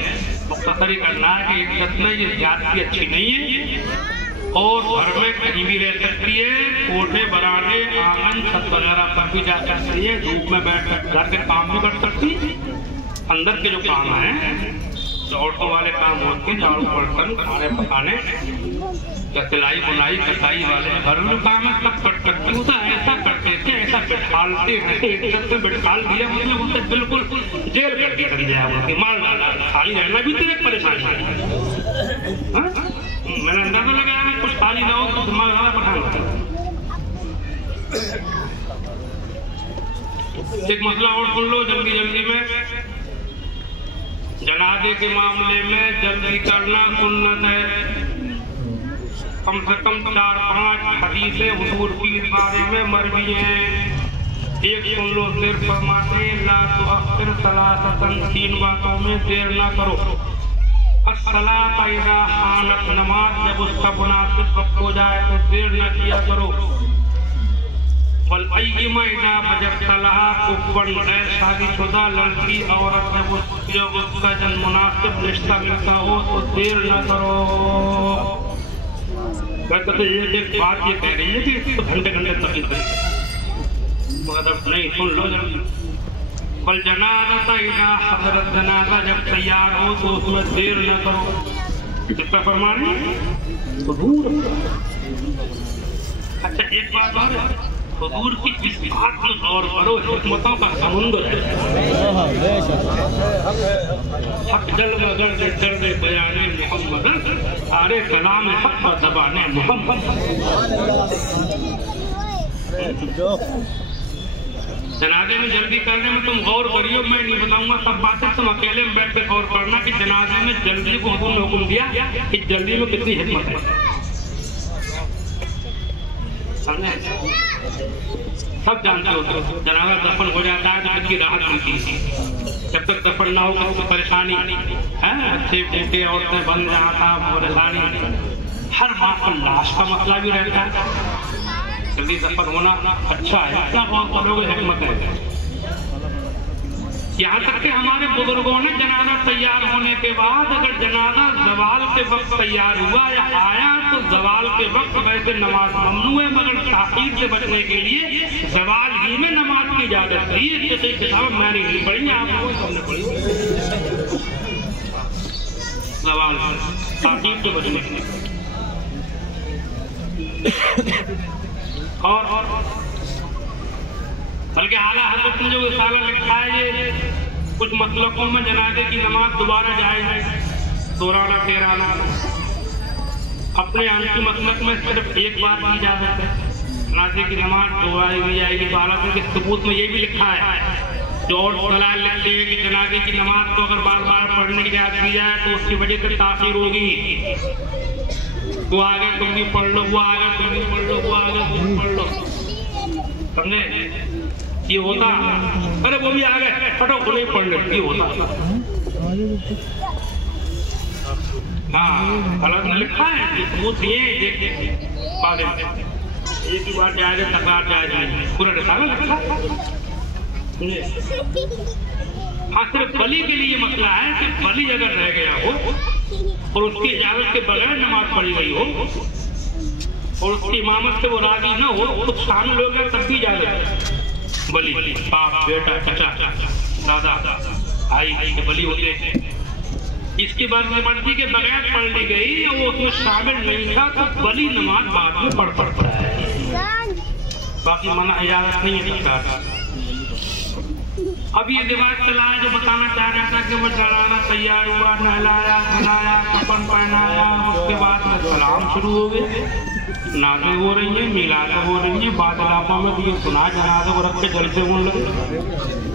मुख्तसर ही करना है कि इज्जत में ये ज्यादती अच्छी नहीं है, और घर में कहीं भी रह सकती है, कोठे बरामदे आंगन छत वगैरह पर भी जा सकती है, धूप में बैठ कर घर के काम भी कर सकती है। अंदर के जो काम है, औरतों वाले काम होते हैं, झाड़ू बर्तन खाने पकाने, सिलाई बुनाई कसाई वाले घरेलू काम है, सब कर सकते हो। ऐसा करते थे, ऐसा बिठालते से बिठाल दिया, मतलब उसे बिल्कुल जेल कर दिया, समझे, मार डाला। खाली रहना भी तो एक परेशानी है। मैंने अंदाजा लगाया कुछ खाली ना हो तो दिमाग ज्यादा परेशान होता। एक मसला और सुन लो जल्दी में, जनाजे के मामले में जल्दी करना सुन्नत है। कम से कम 4-5 हदीसें हुजूर की इस बारे में मरवी हैं। एक सुन लो, सिर्फ फरमाते ला तुअख्खिर सलासतन, 3 बातों में देर ना करो। अस्सलात इज़ा हानत, नमाज जब उसका मुनासिब वक्त हो जाए तो देर न किया करो। वल-अय्यिमा इज़ा बजत सलाह, शादीशुदा लड़की औरत जब उसका जब मुनासिब रिश्ता मिलता हो तो देर न करो। एक बात ये कह रही है कि इसको घंटे तकलीफ है, मतलब नहीं, सुन लो जल्दी। बल जनाज़ा इज़ा हज़रत, जनाज़ा जब तैयार हो तो उसमें देर न करो। किसका फरमान है? हुजूर। अच्छा, एक बात और, हुजूर की इस बात में गौर करो, हिकमतों का समुद्र है। हक जल मगर दर्द बयाने मोहम्मद, सारे कलाम हक पर ज़बाने मोहम्मद। जनाजे में जल्दी करने में तुम गौर करियो, मैं नहीं बताऊंगा सब बातें, तुम अकेले में बैठ कर गौर करना कि जनाजे में जल्दी को हुक्म दिया कि जल्दी में कितनी हिम्मत है। सब जानते हो, जनाजा दफन हो जाता है तो कितनी राहत मिलती है। जब तक दफन ना हो तो परेशानी है, अच्छे बेटे औरतें बन जाता परेशानी। हर बात पर लाश का मसला भी रहता है, जल्दी सफर होना अच्छा है, इतना बहुत बड़ों की हिम्मत है। यहाँ तक कि हमारे बुजुर्गों ने जनाजा तैयार होने के बाद अगर जनाजा जवाल के वक्त तैयार हुआ या आया तो जवाल के वक्त वैसे नमाज ममनू है, मगर ताखीर से बचने के लिए जवाल ही में नमाज की इजाजत थी। इसके किताब मैंने नहीं पढ़ी, आप लोगों ने पढ़ी जवाल ताखीर से बचने के लिए। और बल्कि आला हज़रत ने जो रिसाला लिखा है, ये कुछ मसलकों में जनाजे की नमाज दोबारा जायज़ है, दोहराना तेराना। अपने अंतिम मसलक में सिर्फ एक बार की इजाजत है, जनाजे की नमाज दोहराई भी जाएगी। बालापुर के सबूत में ये भी लिखा है जो और दलाल लिखते हैं कि जनाजे की नमाज को अगर बार बार पढ़ने की इजाजत की जाए तो उसकी वजह से ताख़ीर होगी। वो आगे तुम भी पढ़ लो, वो आगे तुम भी पढ़ लो, वो आगे तुम भी पढ़ लो, समझे? ये होता, अरे वो भी आ गए फटो नहीं पढ़ ले, ये होता। हाँ गलत न लिखा है, सबूत ये एक ही बार जाएगा तकरार जाएगा, पूरा रिसाला लिखा। हाँ सिर्फ बलि के लिए मसला है कि बलि अगर रह गया हो और उसकी इजाजत के बगैर नमाज पढ़ी गई हो और उसकी इमामत से वो राजी न हो, कुछ शामिल हो गया तब भी इजाजत। बलि बाप बेटा चचा दादा भाई के बलि होते हैं, इसकी बात मर्जी के बगैर पढ़ ली गई और वो उसमें शामिल नहीं था तो बलि नमाज बाद में पढ़ पड़ता है, बाकी मना इजाजत नहीं है। अब ये रिवाज चला है जो बताना चाह रहा था कि वो जनाजा तैयार हुआ, नहलाया धुलाया, कफन पहनाया, उसके बाद में सलाम शुरू हो गए, नाज़ें हो रही हैं, मिलादें हो रही हैं। बाद इलाकों में ये सुना जनाजे को रख के जलसे होने लगे,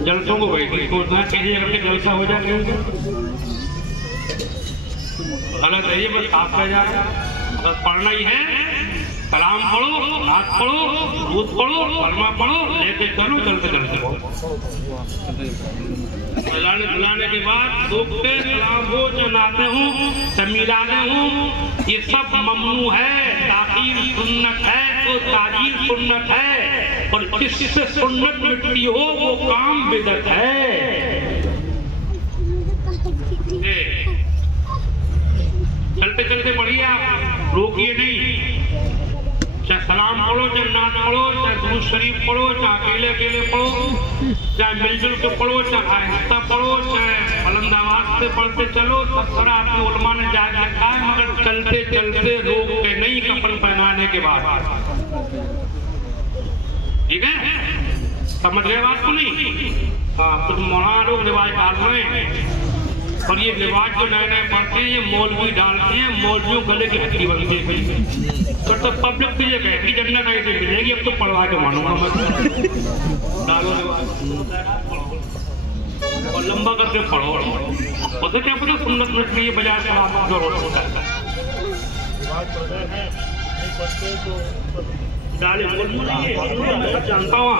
जलसों को बैठी सोचना किसी जगह के जलसा हो जाए, गलत है ये, बस साफ कर जा रहा है। अगर पढ़ना ही है सलाम पढ़ो, हाथ पढ़ो, दूध पढ़ो, कलमा पढ़ो, लेके चलो, चलते चलते चलाने चलाने के बाद दोखते सलाम हो, जनाते हूँ, तमीलाते हूँ, ये सब ममनू है। ताखीर सुन्नत है तो ताजील सुन्नत है, और जिससे सुन्नत मिटती हो वो काम बिदअत है। चलते चलते बढ़िए, आप रोकिए नहीं, चाहे सलाम पढ़ो, चाहे नात पढ़ो, चाहे दुरूद शरीफ पढ़ो, चाहे अकेले अकेले पढ़ो, चाहे मिलजुल के पढ़ो, चाहे आहिस्ता पढ़ो, चाहे बुलंद आवाज से पढ़ते चलो, सब तरह आपके उलमा ने जायज रखा है, मगर चलते चलते रोक के नहीं कफन पहनाने के बाद। ठीक है, समझ रहे बात को नहीं? हाँ, कुछ मौलाना लोग रिवाज डाल रहे हैं, और ये रिवाज जो नए नए पढ़ते हैं ये मौलवी डालते हैं, मौलवियों गले की हड्डी बनती है। तो पब्लिक तो ये कहती जन्नत ऐसे मिलेगी, अब तो पढ़वा के मानूंगा मत, डालो और लंबा करके पढ़ो, उसे क्या पता सुन्नत मिट रही है बजाय सलाम जो होता है। डाले जानता हूँ,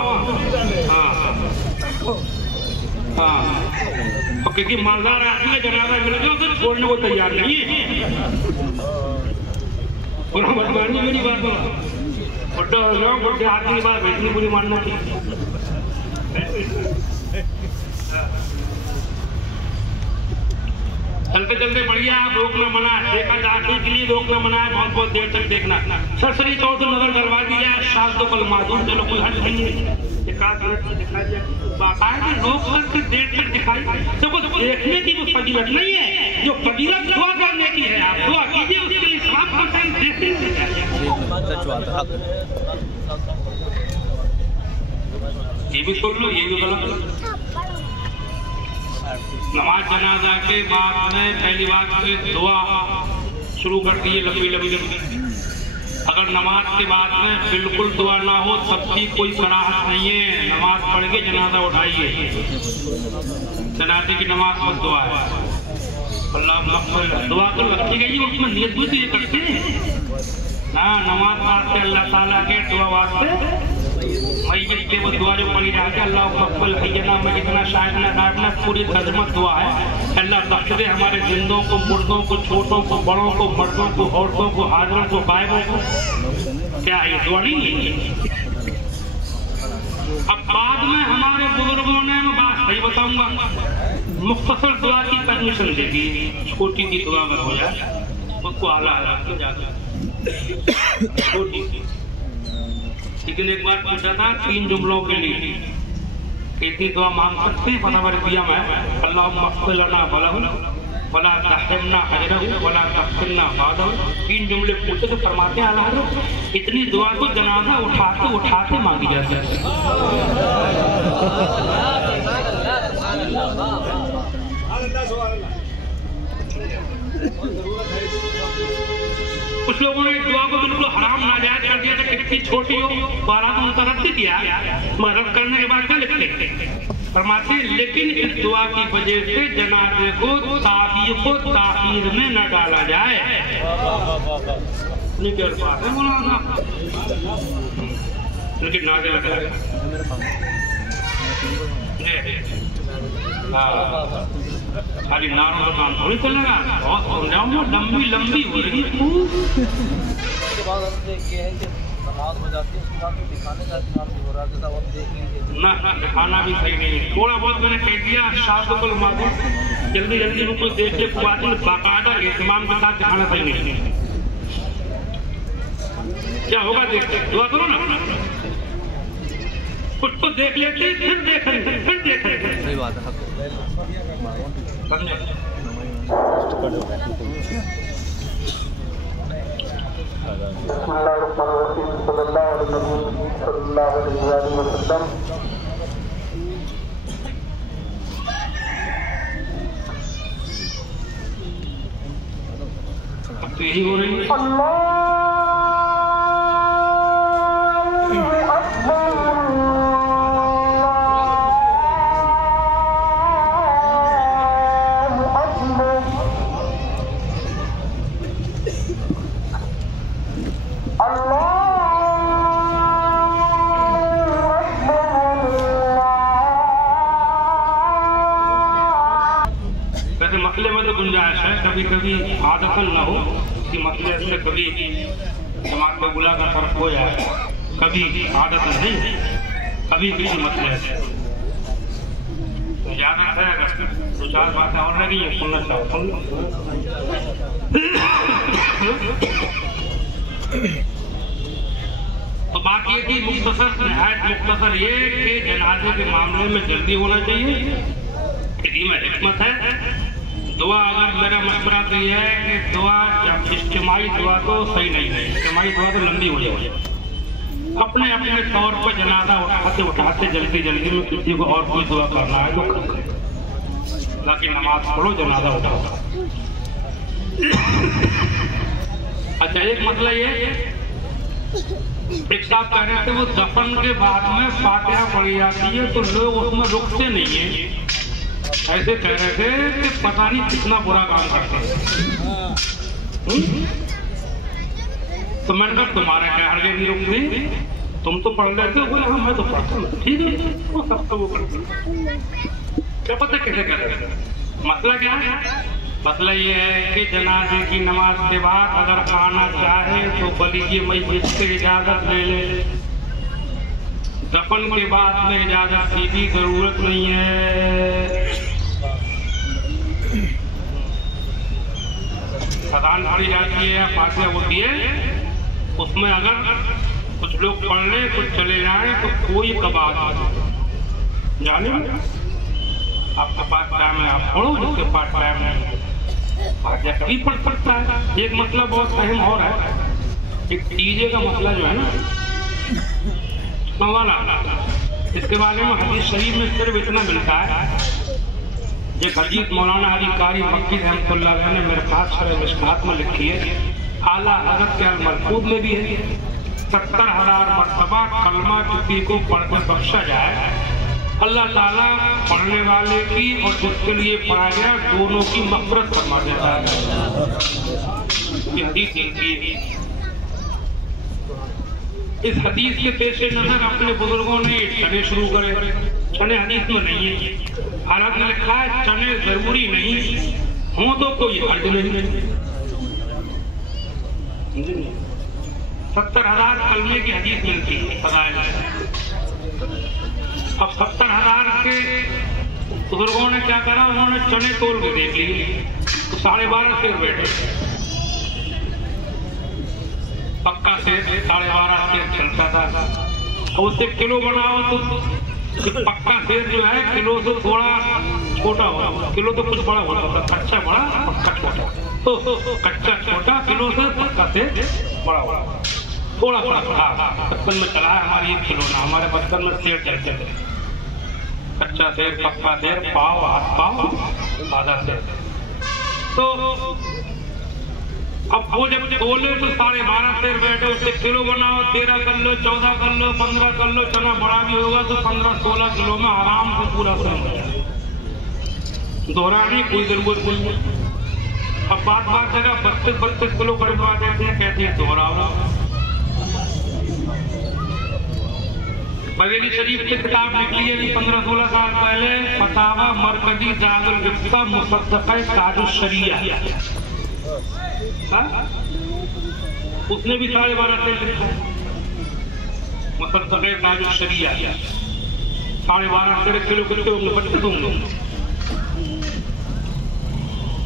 हाँ, और किसी मालदार आदमी है जनाजा मिल गया उसे छोड़ने को तैयार नहीं है, और हम मानिए मेरी बात बुढ़ा हो गया, बुढ़े आदमी की बात इतनी बुरी मानना चाहिए। चलते चलते बढ़िया, आप रोकना मना है, देखा दाखिल के लिए रोकना मना है, बहुत बहुत देर तक देखना, सरसरी तौर से नजर डलवा दी जाए, शायद तो कल माजूम चलो कोई हट नहीं है, दिखा दिया बाकायदे रोक करके देर तक दिखाई, तो वो देखने की वो फजीलत नहीं है, जो फजीलत दुआ करने की है। आप दुआ कीजिए उसके लिए इस्लाम का टाइम देखने ये भी सुन लो, ये भी गलत। नमाज जनाजा के बाद में पहली बात से दुआ शुरू कर दी है, लंबी लंबी लंबी। अगर नमाज के बाद में बिल्कुल दुआ ना हो सबकी कोई कराहत नहीं है, नमाज पढ़ के जनाजा उठाइए, जनाजे की नमाज में दुआ है, अल्लाह मक़बूल दुआ तो लगती गई है, उसमें नियत भी तो ये करते हैं। हाँ, नमाज वास्ते अल्लाह ताला के, दुआ वास्ते मईयत के वो दुआ जो पढ़ी जाती है, अल्लाह मक़बूल हय्यना मय्यतना शाहिदना गायबना, पूरी तर्जुमत दुआ है। अल्लाह बख्श दे हमारे जिंदों को, मुर्दों को, छोटों को, बड़ों को, मर्दों को, औरतों को, हाजिरों को, गायबों को, क्या ये दुआ नहीं है? अब बाद में हमारे बुजुर्गों ने, मैं बात सही बताऊंगा, मुख्तसर दुआ की परमिशन दे दी, छोटी सी दुआ अगर हो जाए उसको आला तो जाता छोटी सी। लेकिन एक बार पूछा था 3 जुमलों के लिए कितनी दुआ मांग सकते हैं, फतवा दिया मैं, अल्लाहुम्मा अग़फ़िर लना वलहु वला तहरिमना अजरहु वला तफ्तिना बादहु। 3 जुमले पूछे तो फरमाते हैं अल्लाह इतनी दुआ तो जनाजा उठाते उठाते मांगी जाती है। कुछ लोगों ने दुआ को बिल्कुल हराम नाजायज कर दिया था, कितनी छोटी हो बारह को उनका रद्द किया, रद्द करने के बाद क्या लिखते फरमाते लेकिन इस दुआ की वजह से जनाजे को ताखीर में न डाला जाए। लेकिन नाजे लगा खाली नारों का काम थोड़ी चलेगा, बहुत समझाऊंगा, लंबी लंबी हो रही है। ना दिखाना भी सही नहीं, थोड़ा बहुत मैंने कह दिया शादी मालूम, जल्दी जल्दी उनको देख ले बाकायदा एहतमाम के साथ दिखाना सही नहीं। क्या होगा देखते, दुआ करो ना, कुछ तो देख लेते फिर देखेंगे फिर देखेंगे। सही बात है। अब तो यही हो रही है। मसले में तो गुंजाइश है, कभी कभी आदतन न हो कि मसले से कभी समाज में बुला का फर्क हो जाए, कभी आदतन नहीं, कभी किसी मसले से तो ज्यादा है। 2-4 बातें और लगी है, सुनना चाहो सुन लो। तो बात ये कि मुख्तसर ये कि जनाजे के मामले में जल्दी होना चाहिए, इसी में हिकमत है। दुआ अगर मेरा मशवरा तो यह है कि दुआ जब इज्तिमाई दुआ तो सही नहीं है, इज्तिमाई दुआ तो लंबी हो जाए। अपने अपने तौर पर जनाजा उठाते उठाते जल्दी जल्दी में किसी को और कोई दुआ करना है तो बाकी नमाज पढ़ो, जनाजा उठाओ। अच्छा, एक मसला ये एक साहब कह रहे थे वो दफन के बाद में फातिहा पढ़ी जाती है तो लोग उसमें रुकते नहीं है, ऐसे कह रहे थे कि पता नहीं कितना बुरा काम करते हैं। तो मैंने कहा तुम्हारे क्या हर्जे नहीं रुकते, तुम तो पढ़ लेते हो। बोले हाँ मैं तो पढ़ता हूँ। ठीक है, वो सब तो वो करते हैं, क्या पता कैसे कर रहे हैं। मसला क्या है? मसला ये है कि जनाजे की नमाज के बाद अगर आना चाहे तो बलीगी मस्जिद से इजाजत ले ले, दफन के बाद में इजाजत की भी जरूरत नहीं है। अज़ान पढ़ी जाती है या फातिहा होती है, उसमें अगर कुछ लोग पढ़ ले कुछ चले जाए तो कोई कबाद जाने आपके पास टाइम है आप पढ़ो, जिसके पास टाइम नहीं फातिहा कभी पढ़ सकता है। एक मसला बहुत अहम और है, एक डीजे का मसला जो है ना मवाला, इसके बारे में हदीस शरीफ में सिर्फ इतना मिलता है। एक हदीस मौलाना अली कारी मक्की रहमतुल्लाह अलैह ने मेरे पास शरह मिशकात में लिखी है, आला हज़रत के अल-मलफूज़ में भी है 70,000 मरतबा कलमा किसी को पढ़कर बख्शा जाए, अल्लाह ताला पढ़ने वाले की और जिसके लिए पढ़ा गया दोनों की मग़फ़िरत फरमा देता है। इस हदीस के पेश नजर अपने बुजुर्गों ने चने शुरू करे। चने हदीस में नहीं है, हालांकि लिखा है चने जरूरी नहीं हो तो कोई हर्ज नहीं। 70,000 कलमे की हदीस मिलती है फज़ाइल में। अब 70,000 के बुजुर्गों ने क्या करा, उन्होंने चने तोल के देख लिए तो 12.5 शेर बैठे। पक्का शेर 12.5 शेर चलता था। और उससे किलो बनाओ तो पक्का शेर जो है किलो से थोड़ा छोटा होगा, किलो तो कुछ बड़ा होता था, कच्चा बड़ा पक्का छोटा। तो कच्चा छोटा किलो से पक्का शेर बड़ा होगा, थोड़ा फर्क था। बचपन में चला है हमारी 1 किलो ना, हमारे बचपन में शेर चलते थे, कच्चा शेर पक्का शेर पाव हाथ पाव आधा शेर। तो अब वो जब बोले तो 12.5 शेर बैठे, उससे किलो बनाओ, 13 कर लो, 14 कर लो, 15 कर लो, चना बड़ा भी होगा तो 15-16 किलो में आराम से पूरा शेर दोहराने कोई जरूरत नहीं है। अब बात जगह 32 किलो करवा देते हैं, कहते हैं दोहराओ। बरेली शरीफ की किताब निकली है 15-16 साल पहले, फतावा मरकजी जागल गिफ्ता मुसद्दक़े ताजुश शरिया, उसने भी 12.5 शेर लिखा है, मुसद्दक़े ताजुश शरिया। 12.5 शेर किलो कितने होंगे, 32 होंगे।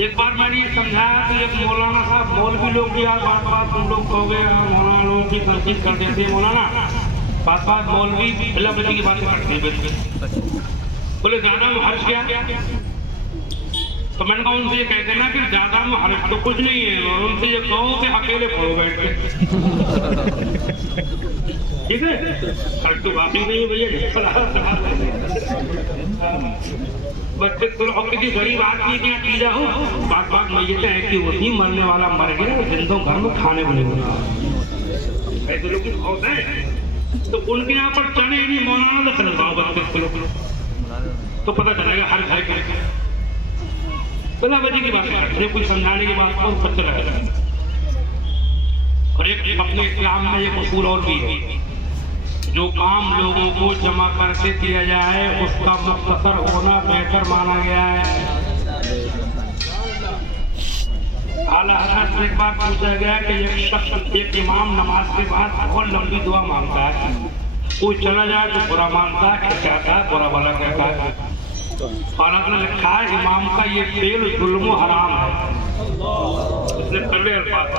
एक बार मैंने ये समझाया कि एक मौलाना साहब, मौलवी लोग भी यार बात तुम लोग कहोगे मौलाना लोगों की तनकीद कर देते हैं, मौलाना बात मौलवी बिलावती की बातें करते हैं। बोले ज्यादा में हर्ष क्या, तो मैंने कहा उनसे ये कहते ना कि ज्यादा में हर्ष तो कुछ नहीं है, और उनसे ये कहो कि अकेले पढ़ो बैठ के। ठीक है, हर्ष तो बाकी नहीं है भैया, बच्चे और किसी गरीब आदमी के यहाँ की जाओ, बात मैयतें ऐसी होती, मरने वाला मर गया, जिंदों घर में खाने बने ऐसे लोग होते हैं। तो उनके यहाँ पर चने नहीं मौलाना से खरीदाओ 32 किलो, तो पता चलेगा हर घर के बिना वजह की बात करते, कोई समझाने की बात को पता लगेगा। और एक अपने इस्लाम में एक उसूल और भी है, जो काम लोगों को जमा करके दिया जाए उसका मुख्तसर होना बेहतर माना गया है। आला हज़रत से एक बार पूछा गया कि एक शख्स, एक इमाम नमाज के बाद बहुत लंबी दुआ मांगता है, कोई चला जाए तो बुरा मानता है, कहता है बुरा भला कहता है। और आपने लिखा है इमाम का ये फेल जुल्म हराम है, इसने कड़े अल्फाज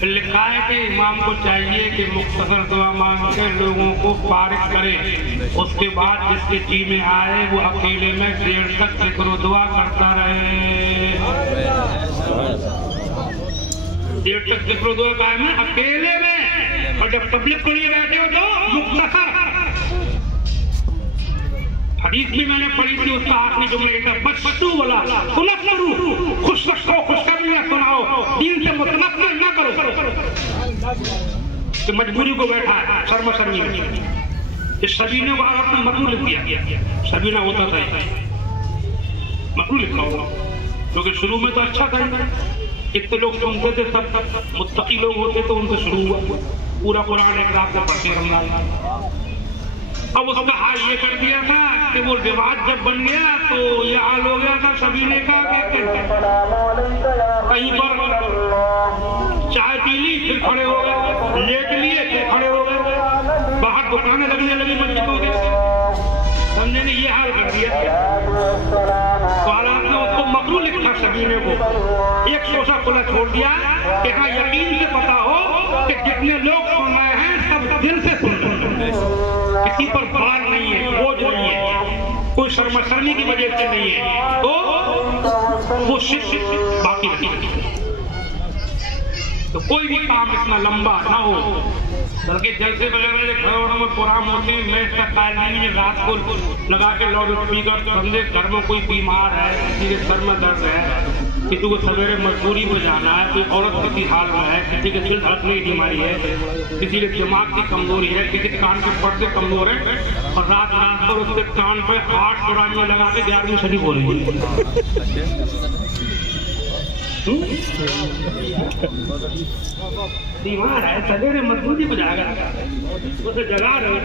लिखा है कि इमाम को चाहिए कि मुख्तसर दुआ मांग के लोगों को फारिग करे, उसके बाद जिसके जी में आए वो अकेले में देर तक जिक्र दुआ करता रहे, देर तक जिक्र दुआ कायम है अकेले में। और जब पब्लिक को लिए बैठे हो तो मुख्तसर, हदीस भी मैंने पढ़ी थी, उसका आखिरी जुमला कहता है बशतू वाला तुनफरू, खुश रखो, खुशखबरी सुनाओ, दीन से मुतनफ्फिर ना करो। तो मजबूरी को बैठा है शर्म शर्मी में, इस सबीने को आपने मकरूह लिख दिया, सबीना होता था मकरूह लिखा होगा, क्योंकि शुरू में तो अच्छा था, कितने लोग सुनते थे, सब मुत्तकी लोग होते तो उनसे शुरू हुआ, पूरा कुरान एक रात में पढ़ते रमजान। अब उसका हाल ये कर दिया था कि वो रिवाज जब बन गया तो ये हाल हो गया था सबीने का, कहीं पर चाय पी ली फिर खड़े हो गए, लेट लिए फिर खड़े हो गए, बाहर दुकानें लगने लगी मस्जिदों के, समझे नहीं, ये हाल कर दिया। तो हालात ने उसको मकरूह लिखा सबीने को, एक शोशा खुला छोड़ दिया कि हाँ यकीन से पता हो कि जितने लोग सुन रहे हैं सब दिल से सुन रहे हैं, किसी पर भार नहीं है, बोझ नहीं है, कोई शर्मशर्मी की वजह से नहीं है, तो वो शिष्य बाकी नहीं। तो कोई भी काम इतना लंबा ना हो, बल्कि जलसे वगैरह घरों में प्रोग्राम होते हैं, मैं इसका ख्याल नहीं है, रात को लगा के लाउड स्पीकर, समझे घर में कोई बीमार है, किसी के सर में दर्द है, किसी को सवेरे मजदूरी में जाना है, कोई औरत किसी हाल में है, किसी के दिल धड़कने की बीमारी है, किसी के दिमाग की कमजोरी है, किसी के कान के पर्दे कमजोर है, और रात पर उसके कान पे 8 कुरानियां लगा के 11वीं शरीफ हो रही है। बीमार है, सवेरे मजदूरी में जाएगा, उसे जगा रहे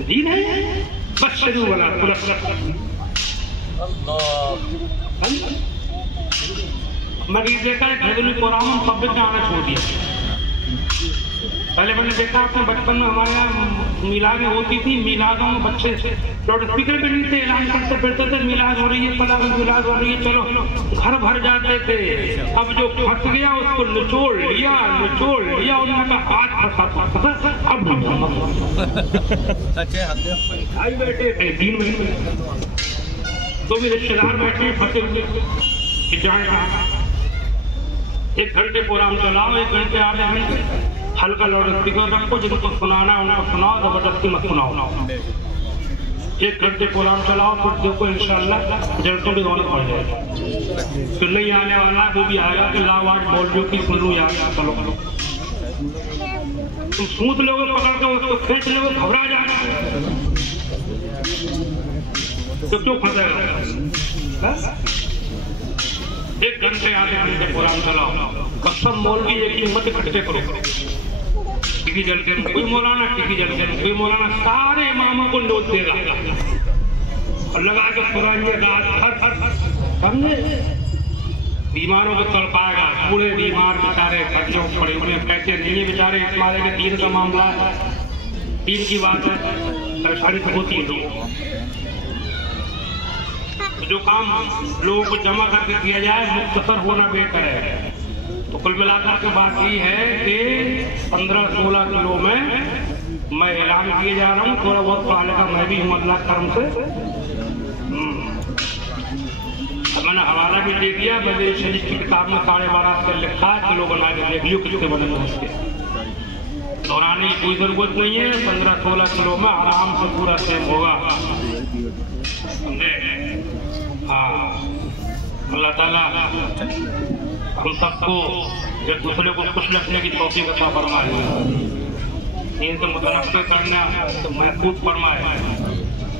जी नहीं, बस शुरू वाला मैंने देखा है घरेलू प्रोग्राम पब्लिक ने आना छोड़ दिया। पहले मैंने देखा अपने बचपन में हमारे यहाँ मिलादें होती थी, मिलादों में बच्चे लाउड स्पीकर पे नहीं थे, ऐलान करते फिरते थे मिलाद हो रही है, पता मिलाद हो रही है, चलो घर भर जाते थे। अब जो फंस गया उसको निचोड़ लिया, उन्होंने हाथ फंसा अब आई बैठे थे 3 महीने, तो भी रिश्तेदार बैठे फंसे हुए जाए। 1 घंटे प्रोग्राम चलाओ, 1 घंटे आधे घंटे हल्का लाउड स्पीकर रखो, जिनको सुनाना उनको सुनाओ, जबरदस्ती मत सुनाओ। 1 घंटे प्रोग्राम चलाओ, फिर देखो इंशाल्लाह जलसों की रौनक बढ़ जाएगी। फिर नहीं आने वाला वो भी आएगा कि लाओ आज मौलवियों की सुन लूं यार, चलो तुम सूत लोगे पकड़ के उसको खींच लोगे, घबरा जाएगा तो क्यों फंसेगा? 1 घंटे आधे घंटे प्रोग्राम चलाओ, कसम मौलवी एक ही मत इकट्ठे करो। टिकी जलते कोई मौलाना, टिकी जलते कोई मौलाना, सारे इमामों को नोट देगा और लगा के पुरानी समझे, बीमारों को तड़पाएगा। पूरे बीमार बेचारे खर्चों पड़े, उन्हें पैसे नहीं है बेचारे, इस मारे के 3 का मामला है, 3 की बात है, परेशानी तो होती है। लोग जो काम लोगों को जमा करके किया जाए मुख्तसर होना बेहतर है। तो कुल मिलाकर के बात ये है कि 15-16 किलो में मैं ऐलान किए जा रहा हूँ, थोड़ा बहुत पढ़ाने का मैं भी हूँ अल्लाह करम से। मैंने हवाला भी दे दिया, मैंने शरीफ की किताब में 12.5 से लिखा है, किलो बना के देख लियो कितने बने उसके, दोहराने की कोई जरूरत नहीं है। 15-16 किलो में आराम से पूरा सेम होगा, समझे? हाँ, अल्लाह ताला हम सबको एक दूसरे को खुश रखने की तौफीक अता फरमाए, इनसे मुतनफ़्फ़िर करना तो महफूज फरमाए।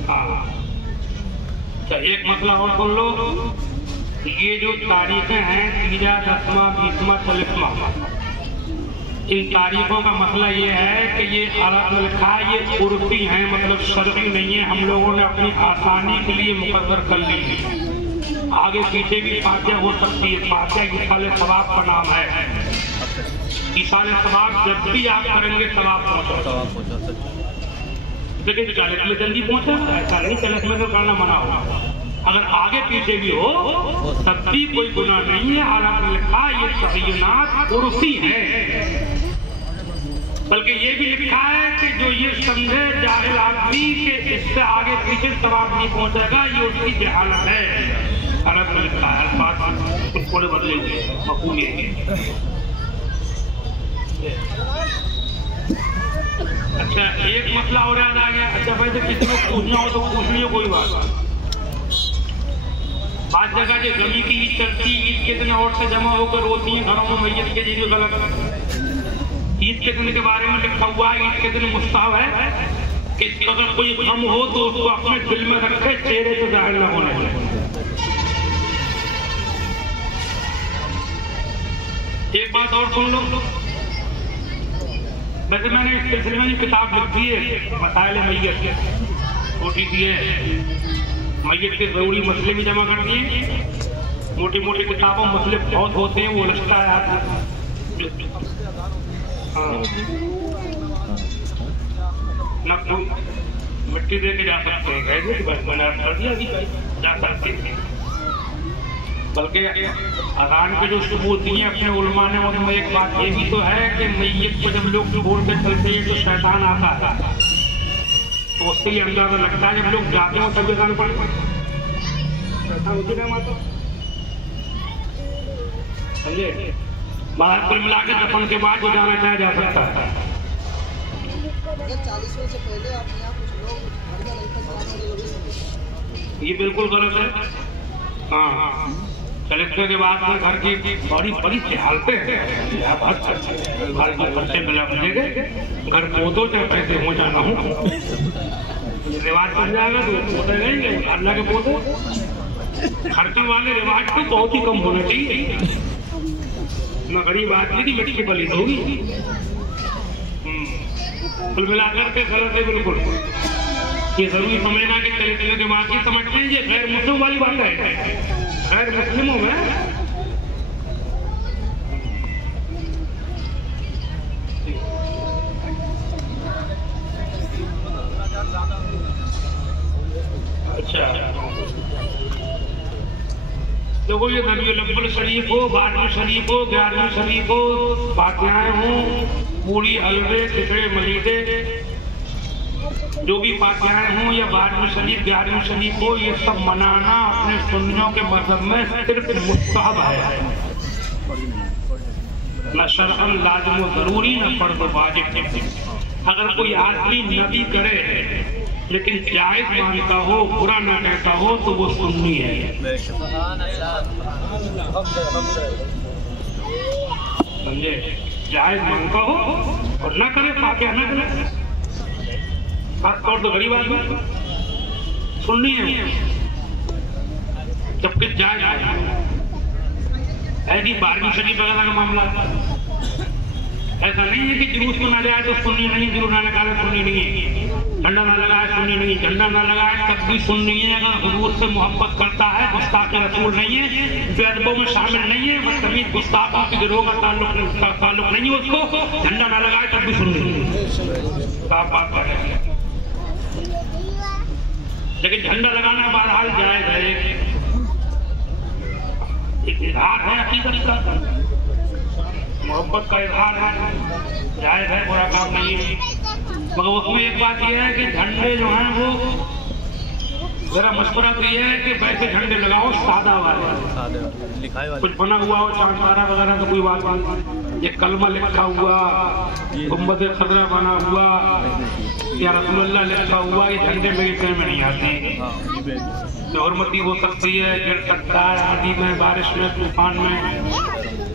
हाँ, तो एक मसला और सुन लो, ये जो तारीखें हैं 3, 10वां, 20वां, 40वां, इन तारीखों का मसला ये है कि ये अरब में लिखा है, ये उर्फी हैं, मतलब शरई नहीं है, हम लोगों ने अपनी आसानी के लिए मुकद्दर कर ली है। आगे पीछे भी फातिहा हो सकती है, फातिहा इसाले सवाब का नाम है, इसाले सवाब जब भी आप करेंगे सवाब पहुंचा, लेकिन चालीस में जल्दी पहुंचा ऐसा नहीं, 40 में तो करना मना होगा। अगर आगे पीछे भी हो तब भी कोई गुनाह नहीं है। आला लिखा ये तहय्युनात उर्फी है, बल्कि ये भी लिखा है कि जो ये समझे जाहिल आदमी के इससे आगे पीछे सवाब नहीं पहुंचेगा, ये उसकी जहालत है। अरब में लिखा है, बात कुछ थोड़े बदलेंगे, मफहूम ये है। अच्छा, एक मसला और याद आ गया। अच्छा भाई, जब किसी को पूछना हो तो पूछ लियो, कोई बात। आज जगह जो गमी की ईद चलती, ईद के दिन और से जमा होकर रोती है घरों में मैयत के लिए गलत। ईद के दिन के बारे में लिखा हुआ है, ईद के दिन मुस्तहब है कि अगर कोई गम हो तो उसको अपने दिल में रखे, चेहरे से जाहिर न होने चाहिए। एक बात और सुन लो, वैसे मैंने इस सिलसिले में किताब लिखी है, मसाइल मैयत, छोटी सी है, मैयत के जरूरी मसले भी जमा कर दिए। मोटी मोटी किताबों मसले बहुत होते हैं, वो लिखता है आदमी। हाँ, न मिट्टी दे के जा सकते हैं, मैंने कर दिया कि जा सकते हैं। बल्कि अजान के जो सबूत दिए अपने उलमा ने, उनमें एक बात ये भी तो है कि मैयत को जब लोग छोड़ के चलते हैं तो शैतान आता है, तो उससे ये अंदाजा लगता है जब लोग जाते हो तब अजान पढ़ते समझे। बाहर कुल मिला के दफन के बाद जो जाना चाहे जा सकता है। 40 से पहले अपने आप कुछ लोग ये बिल्कुल गलत है। हाँ, कलेक्टर के बाद में घर की बड़ी बड़ी हालतें हैं, घर के खर्चे मिला बनेंगे, घर पोतों चाहे पैसे हो जाना हो, रिवाज बन जाएगा तो पोते रहेंगे अल्लाह के पोते। खर्चे वाले रिवाज तो बहुत ही कम होना चाहिए, न गरीब आदमी की मिट्टी पलित होगी। कुल मिलाकर के गलत है बिल्कुल। ये जरूरी समझना कि कलेक्टर के बाद ही समझते हैं, ये गैर मुस्लिम वाली बात है। गैर मुस्लिमों में देखो ये नबी अव्वल शरीफ हो, 12वीं शरीफ हो, 11वीं शरीफ हो, फातिहाएं हो, पूरी हलवे खिचड़े मलीदे, जो भी फातिहाएं हो या 12वीं शरीफ 11वीं शरीफ हो, ये सब मनाना अपने सुन्नियों के मजहब में सिर्फ मुस्तहब है, न शरअन लाजिम जरूरी न फर्ज वाजिब। अगर कोई आदमी नबी करे लेकिन जायज मानता हो, बुरा ना कहता हो, तो वो सुन्नी है। समझे? जायज मानता हो और ना करे फातिहा ना करे, खासतौर तो गरीब आदमी सुन्नी है, जबकि जायज है कि 12वीं शरीफ वगैरह का मामला ऐसा नहीं है कि जुलूस में ना जाए तो सुन्नी नहीं, जुलूस ना लगाए सुन्नी नहीं है, झंडा ना लगाए सुन्नी नहीं, झंडा ना लगाए तब भी सुन्नी है। अगर हुजूर से मोहब्बत करता है, गुस्ताख रसूल नहीं है, बेअदबों में शामिल नहीं है, बदतमीज गुस्ताखों के गिरोह का ताल्लुक नहीं है, उसको झंडा ना लगाए तब भी सुन्नी है। साफ बात कर रहे हैं। लेकिन झंडा लगाना बहरहाल जायज है, एक इजहार है अकीदत का, मोहब्बत का इजहार है, जायज है, बुरा काम नहीं है। मगर उसमें एक बात यह है कि झंडे जो हैं वो जरा मशवरा तो यह है कि वैसे झंडे लगाओ सादा वाले, कुछ बना हुआ हो चांद तारा वगैरह तो कोई बात नहीं, ये कलमा लिखा हुआ, गुंबद खजरा बना हुआ या रसूलुल्लाह लिखा हुआ, ये झंडे मेरे पैर में नहीं आते। हुर्मती हो सकती है, गिर सकता है, आंधी में, बारिश में, तूफान में,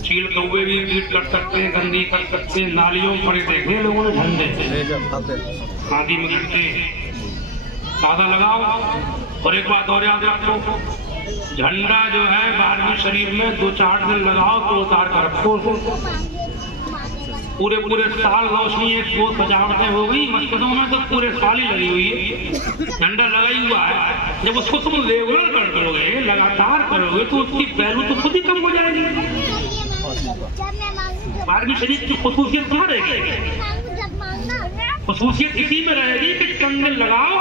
चील कौवे भी बीट कर सकते हैं, गंदी कर सकते हैं, नालियों में पड़े देखे लोगों ने झंडे आंधी में गिरते, सादा लगाओ। और एक बात और याद रखो, झंडा जो है 12वीं शरीफ में 2-4 दिन लगाओ तो उतार कर रखो, पूरे साल रोशनी एक दो सजावटें हो गई मस्जिदों में तो पूरे साल ही लगी हुई है, झंडा लगा ही हुआ है। जब उसको तुम रेगुलर कर दोगे, लगातार करोगे तो उसकी वैल्यू तो खुद ही कम हो जाएगी। 12वीं शरीफ की खुसूसियत कहाँ रहेगी? खुसूसियत इसी में रहेगी कि चंद दिन लगाओ,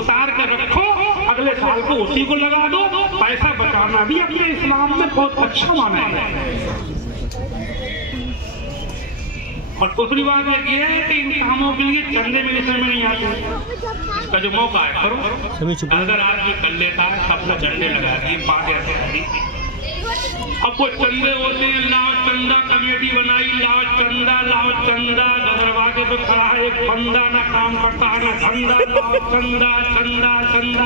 उतार कर रखो, अगले साल को उसी को लगा दो। पैसा बचाना भी अपने इस्लाम में बहुत अच्छा माना है। और दूसरी बात यह है कि इन कामों के लिए चंदे में विषय में नहीं आते, इसका जो मौका है करो। अगर आदमी कर लेता है सबने झंडे लगा दिए, पार्टियां लगा दी, अब वो चंदे होते हैं, लाओ चंदा कमेटी बनाई, लाओ चंदा, दरवाजे पे खड़ा है एक बंदा, ना काम करता है ना धंधा, लाओ चंदा चंदा चंदा,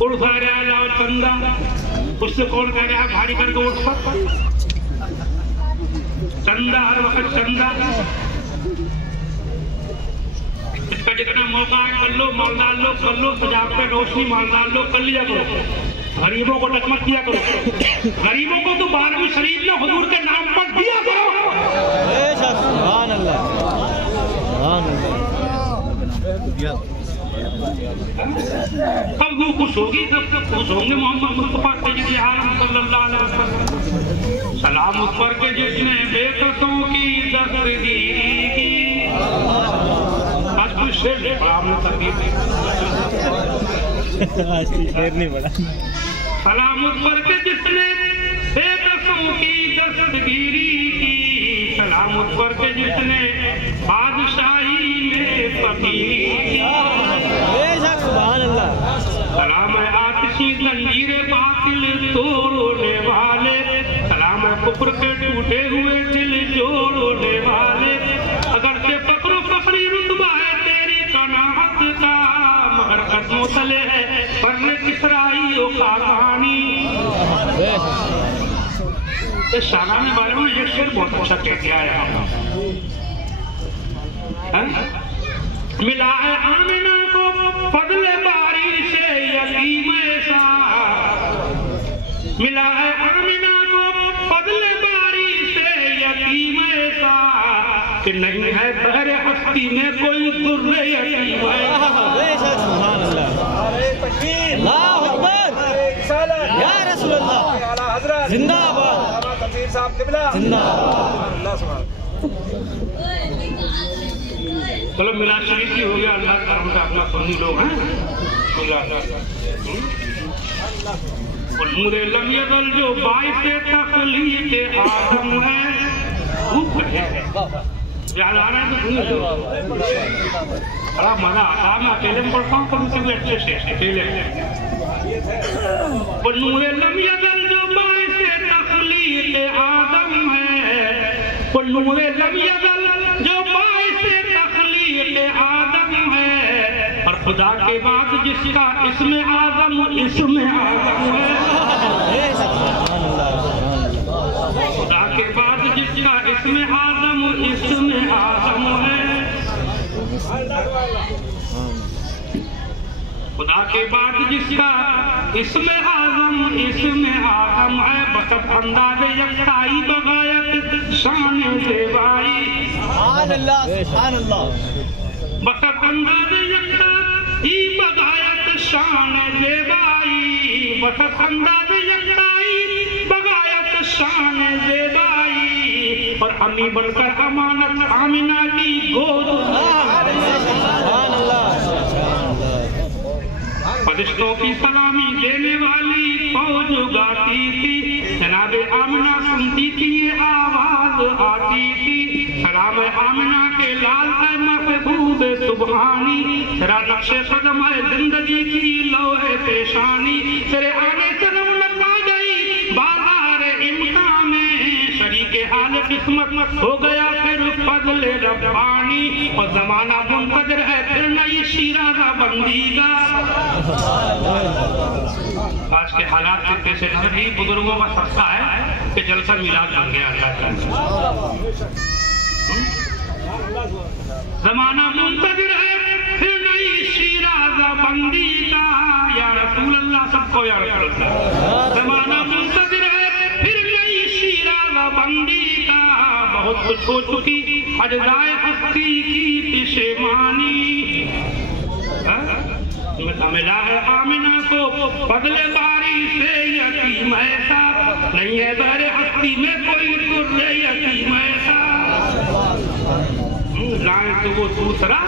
उठ आ रहा है लाओ चंदा, उससे कौन कह रहा है भारी करके उठ पर चंदा, हर वक्त चंदा। इसका जितना मौका है कर लो, मालदार लो कर लो, सजावट पे रोशनी मालदार लो कर लिया करो, गरीबों को टच मत किया करो। गरीबों को तो 12वीं शरीफ में हुजूर के नाम पर दिया करो। सुभान अल्लाह, सुभान अल्लाह। कब वो खुश होगी, सब खुश होंगे। मोहम्मद मुस्तफा सय्यद आलम सल्लल्लाहु अलैहि वसल्लम, सलाम उस पर के जिसने बेकसों की दस्तगीरी की। आज कुछ शेर नहीं बड़ा। सलाम उस पर के जिसने बेकसों की दस्तगीरी की, सलाम उस पर के जिसने बादशाही में फकीरी की। सलाम है आतिशी जंजीरे बातिल तोड़ने वाले, सलाम है कुफ्र के टूटे हुए दिल जोड़ने वाले। अगर से फखरी रुतबा है तेरी कनाहत का, मगर कदमों तले है पर किसराइयों का कहानी। इस शागाने बारे में ये शेर बहुत अच्छा कह दिया है। मिला है आमिना को फजले बारी से यतीम ऐसा, मिला है आमिना को फजले बारी से यतीम ऐसा, कि नहीं है बहरे हस्ती में कोई दुर्रे यतीम ऐसा। सुभान अल्लाह, या रसूल अल्लाह, जिंदाबाद, जिंदाबाद। चलो मिला शरीफ ही हो गया, अल्लाह करम से अपना सुन्नी लोग हैं। नूरे लम यज़ल जो बाइस तख़लीक़ आदम है, याद आ रहा है तो बड़ा मजा आता है। मैं अकेले में पढ़ता हूँ कभी कभी अच्छे से अकेले। नूरे लम यज़ल जो बाइस तख़लीक़ आदम है, नूरे लम यज़ल जो बाइस तख़लीक़ आदम है, और खुदा के बाद जिसका इसमें आदम है, खुदा के बाद जिसका इसमें आदम है, खुदा के बाद जिसका इसमें आदम है, बसत अंदाज़े यकताई बगायत शान ज़ेबाई, बसत अंदाज़े यकताई बगायत शान ज़ेबाई, बसत अंदाज़े यकताई बगायत शान ज़ेबाई, और अम्मी बनकर अमानत आमिना की गोद, फरिश्तों की सलामी देने वाली फौज गाती थी, जनाबे आमिना सुनती थी ये आवाज आती थी, सलाम आमिना के लाल है महबूब सुबहानी, तेरा नक्शे कदम है जिंदगी की लोहे पेशानी, तेरे आने से रौनक आ गई बाजार इम्तिहान में, शरीके हाल किस्मत हो गया फिर फजले रब्बानी, और जमाना मुंतज़िर है फिर नई शीराज़ा बंदी का। आज के हालात से पेश नजर ही बुजुर्गों का सस्ता है कि जलसा मिलाद बन गया अल्लाह का। जमाना मुंतज़िर है फिर नई शीराज़ा बंदी का, या रसूल अल्लाह सबको या रसूल अल्लाह, जमाना मुंतज़िर है फिर नई शीराज़ा बंदी का, बहुत कुछ हो चुकी अजदाए हस्ती की पिशेमानी, मिला है आमिना को बदले बारी से यतीम ऐसा, नहीं है बहरे हस्ती में कोई तुर्रे यतीम ऐसा, लाए तो वो दूसरा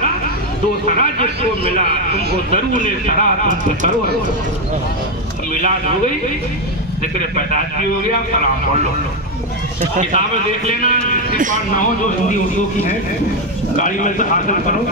जिसको मिला तुमको जरूर ने सरा तुमसे करो, मिलाद हो गई, जिक्र पैदाश भी हो गया, सलाम पढ़ लो, किताबें देख लेना जिसके पास ना हो जो हिंदी उर्दू की है, गाड़ी में से हासिल करो।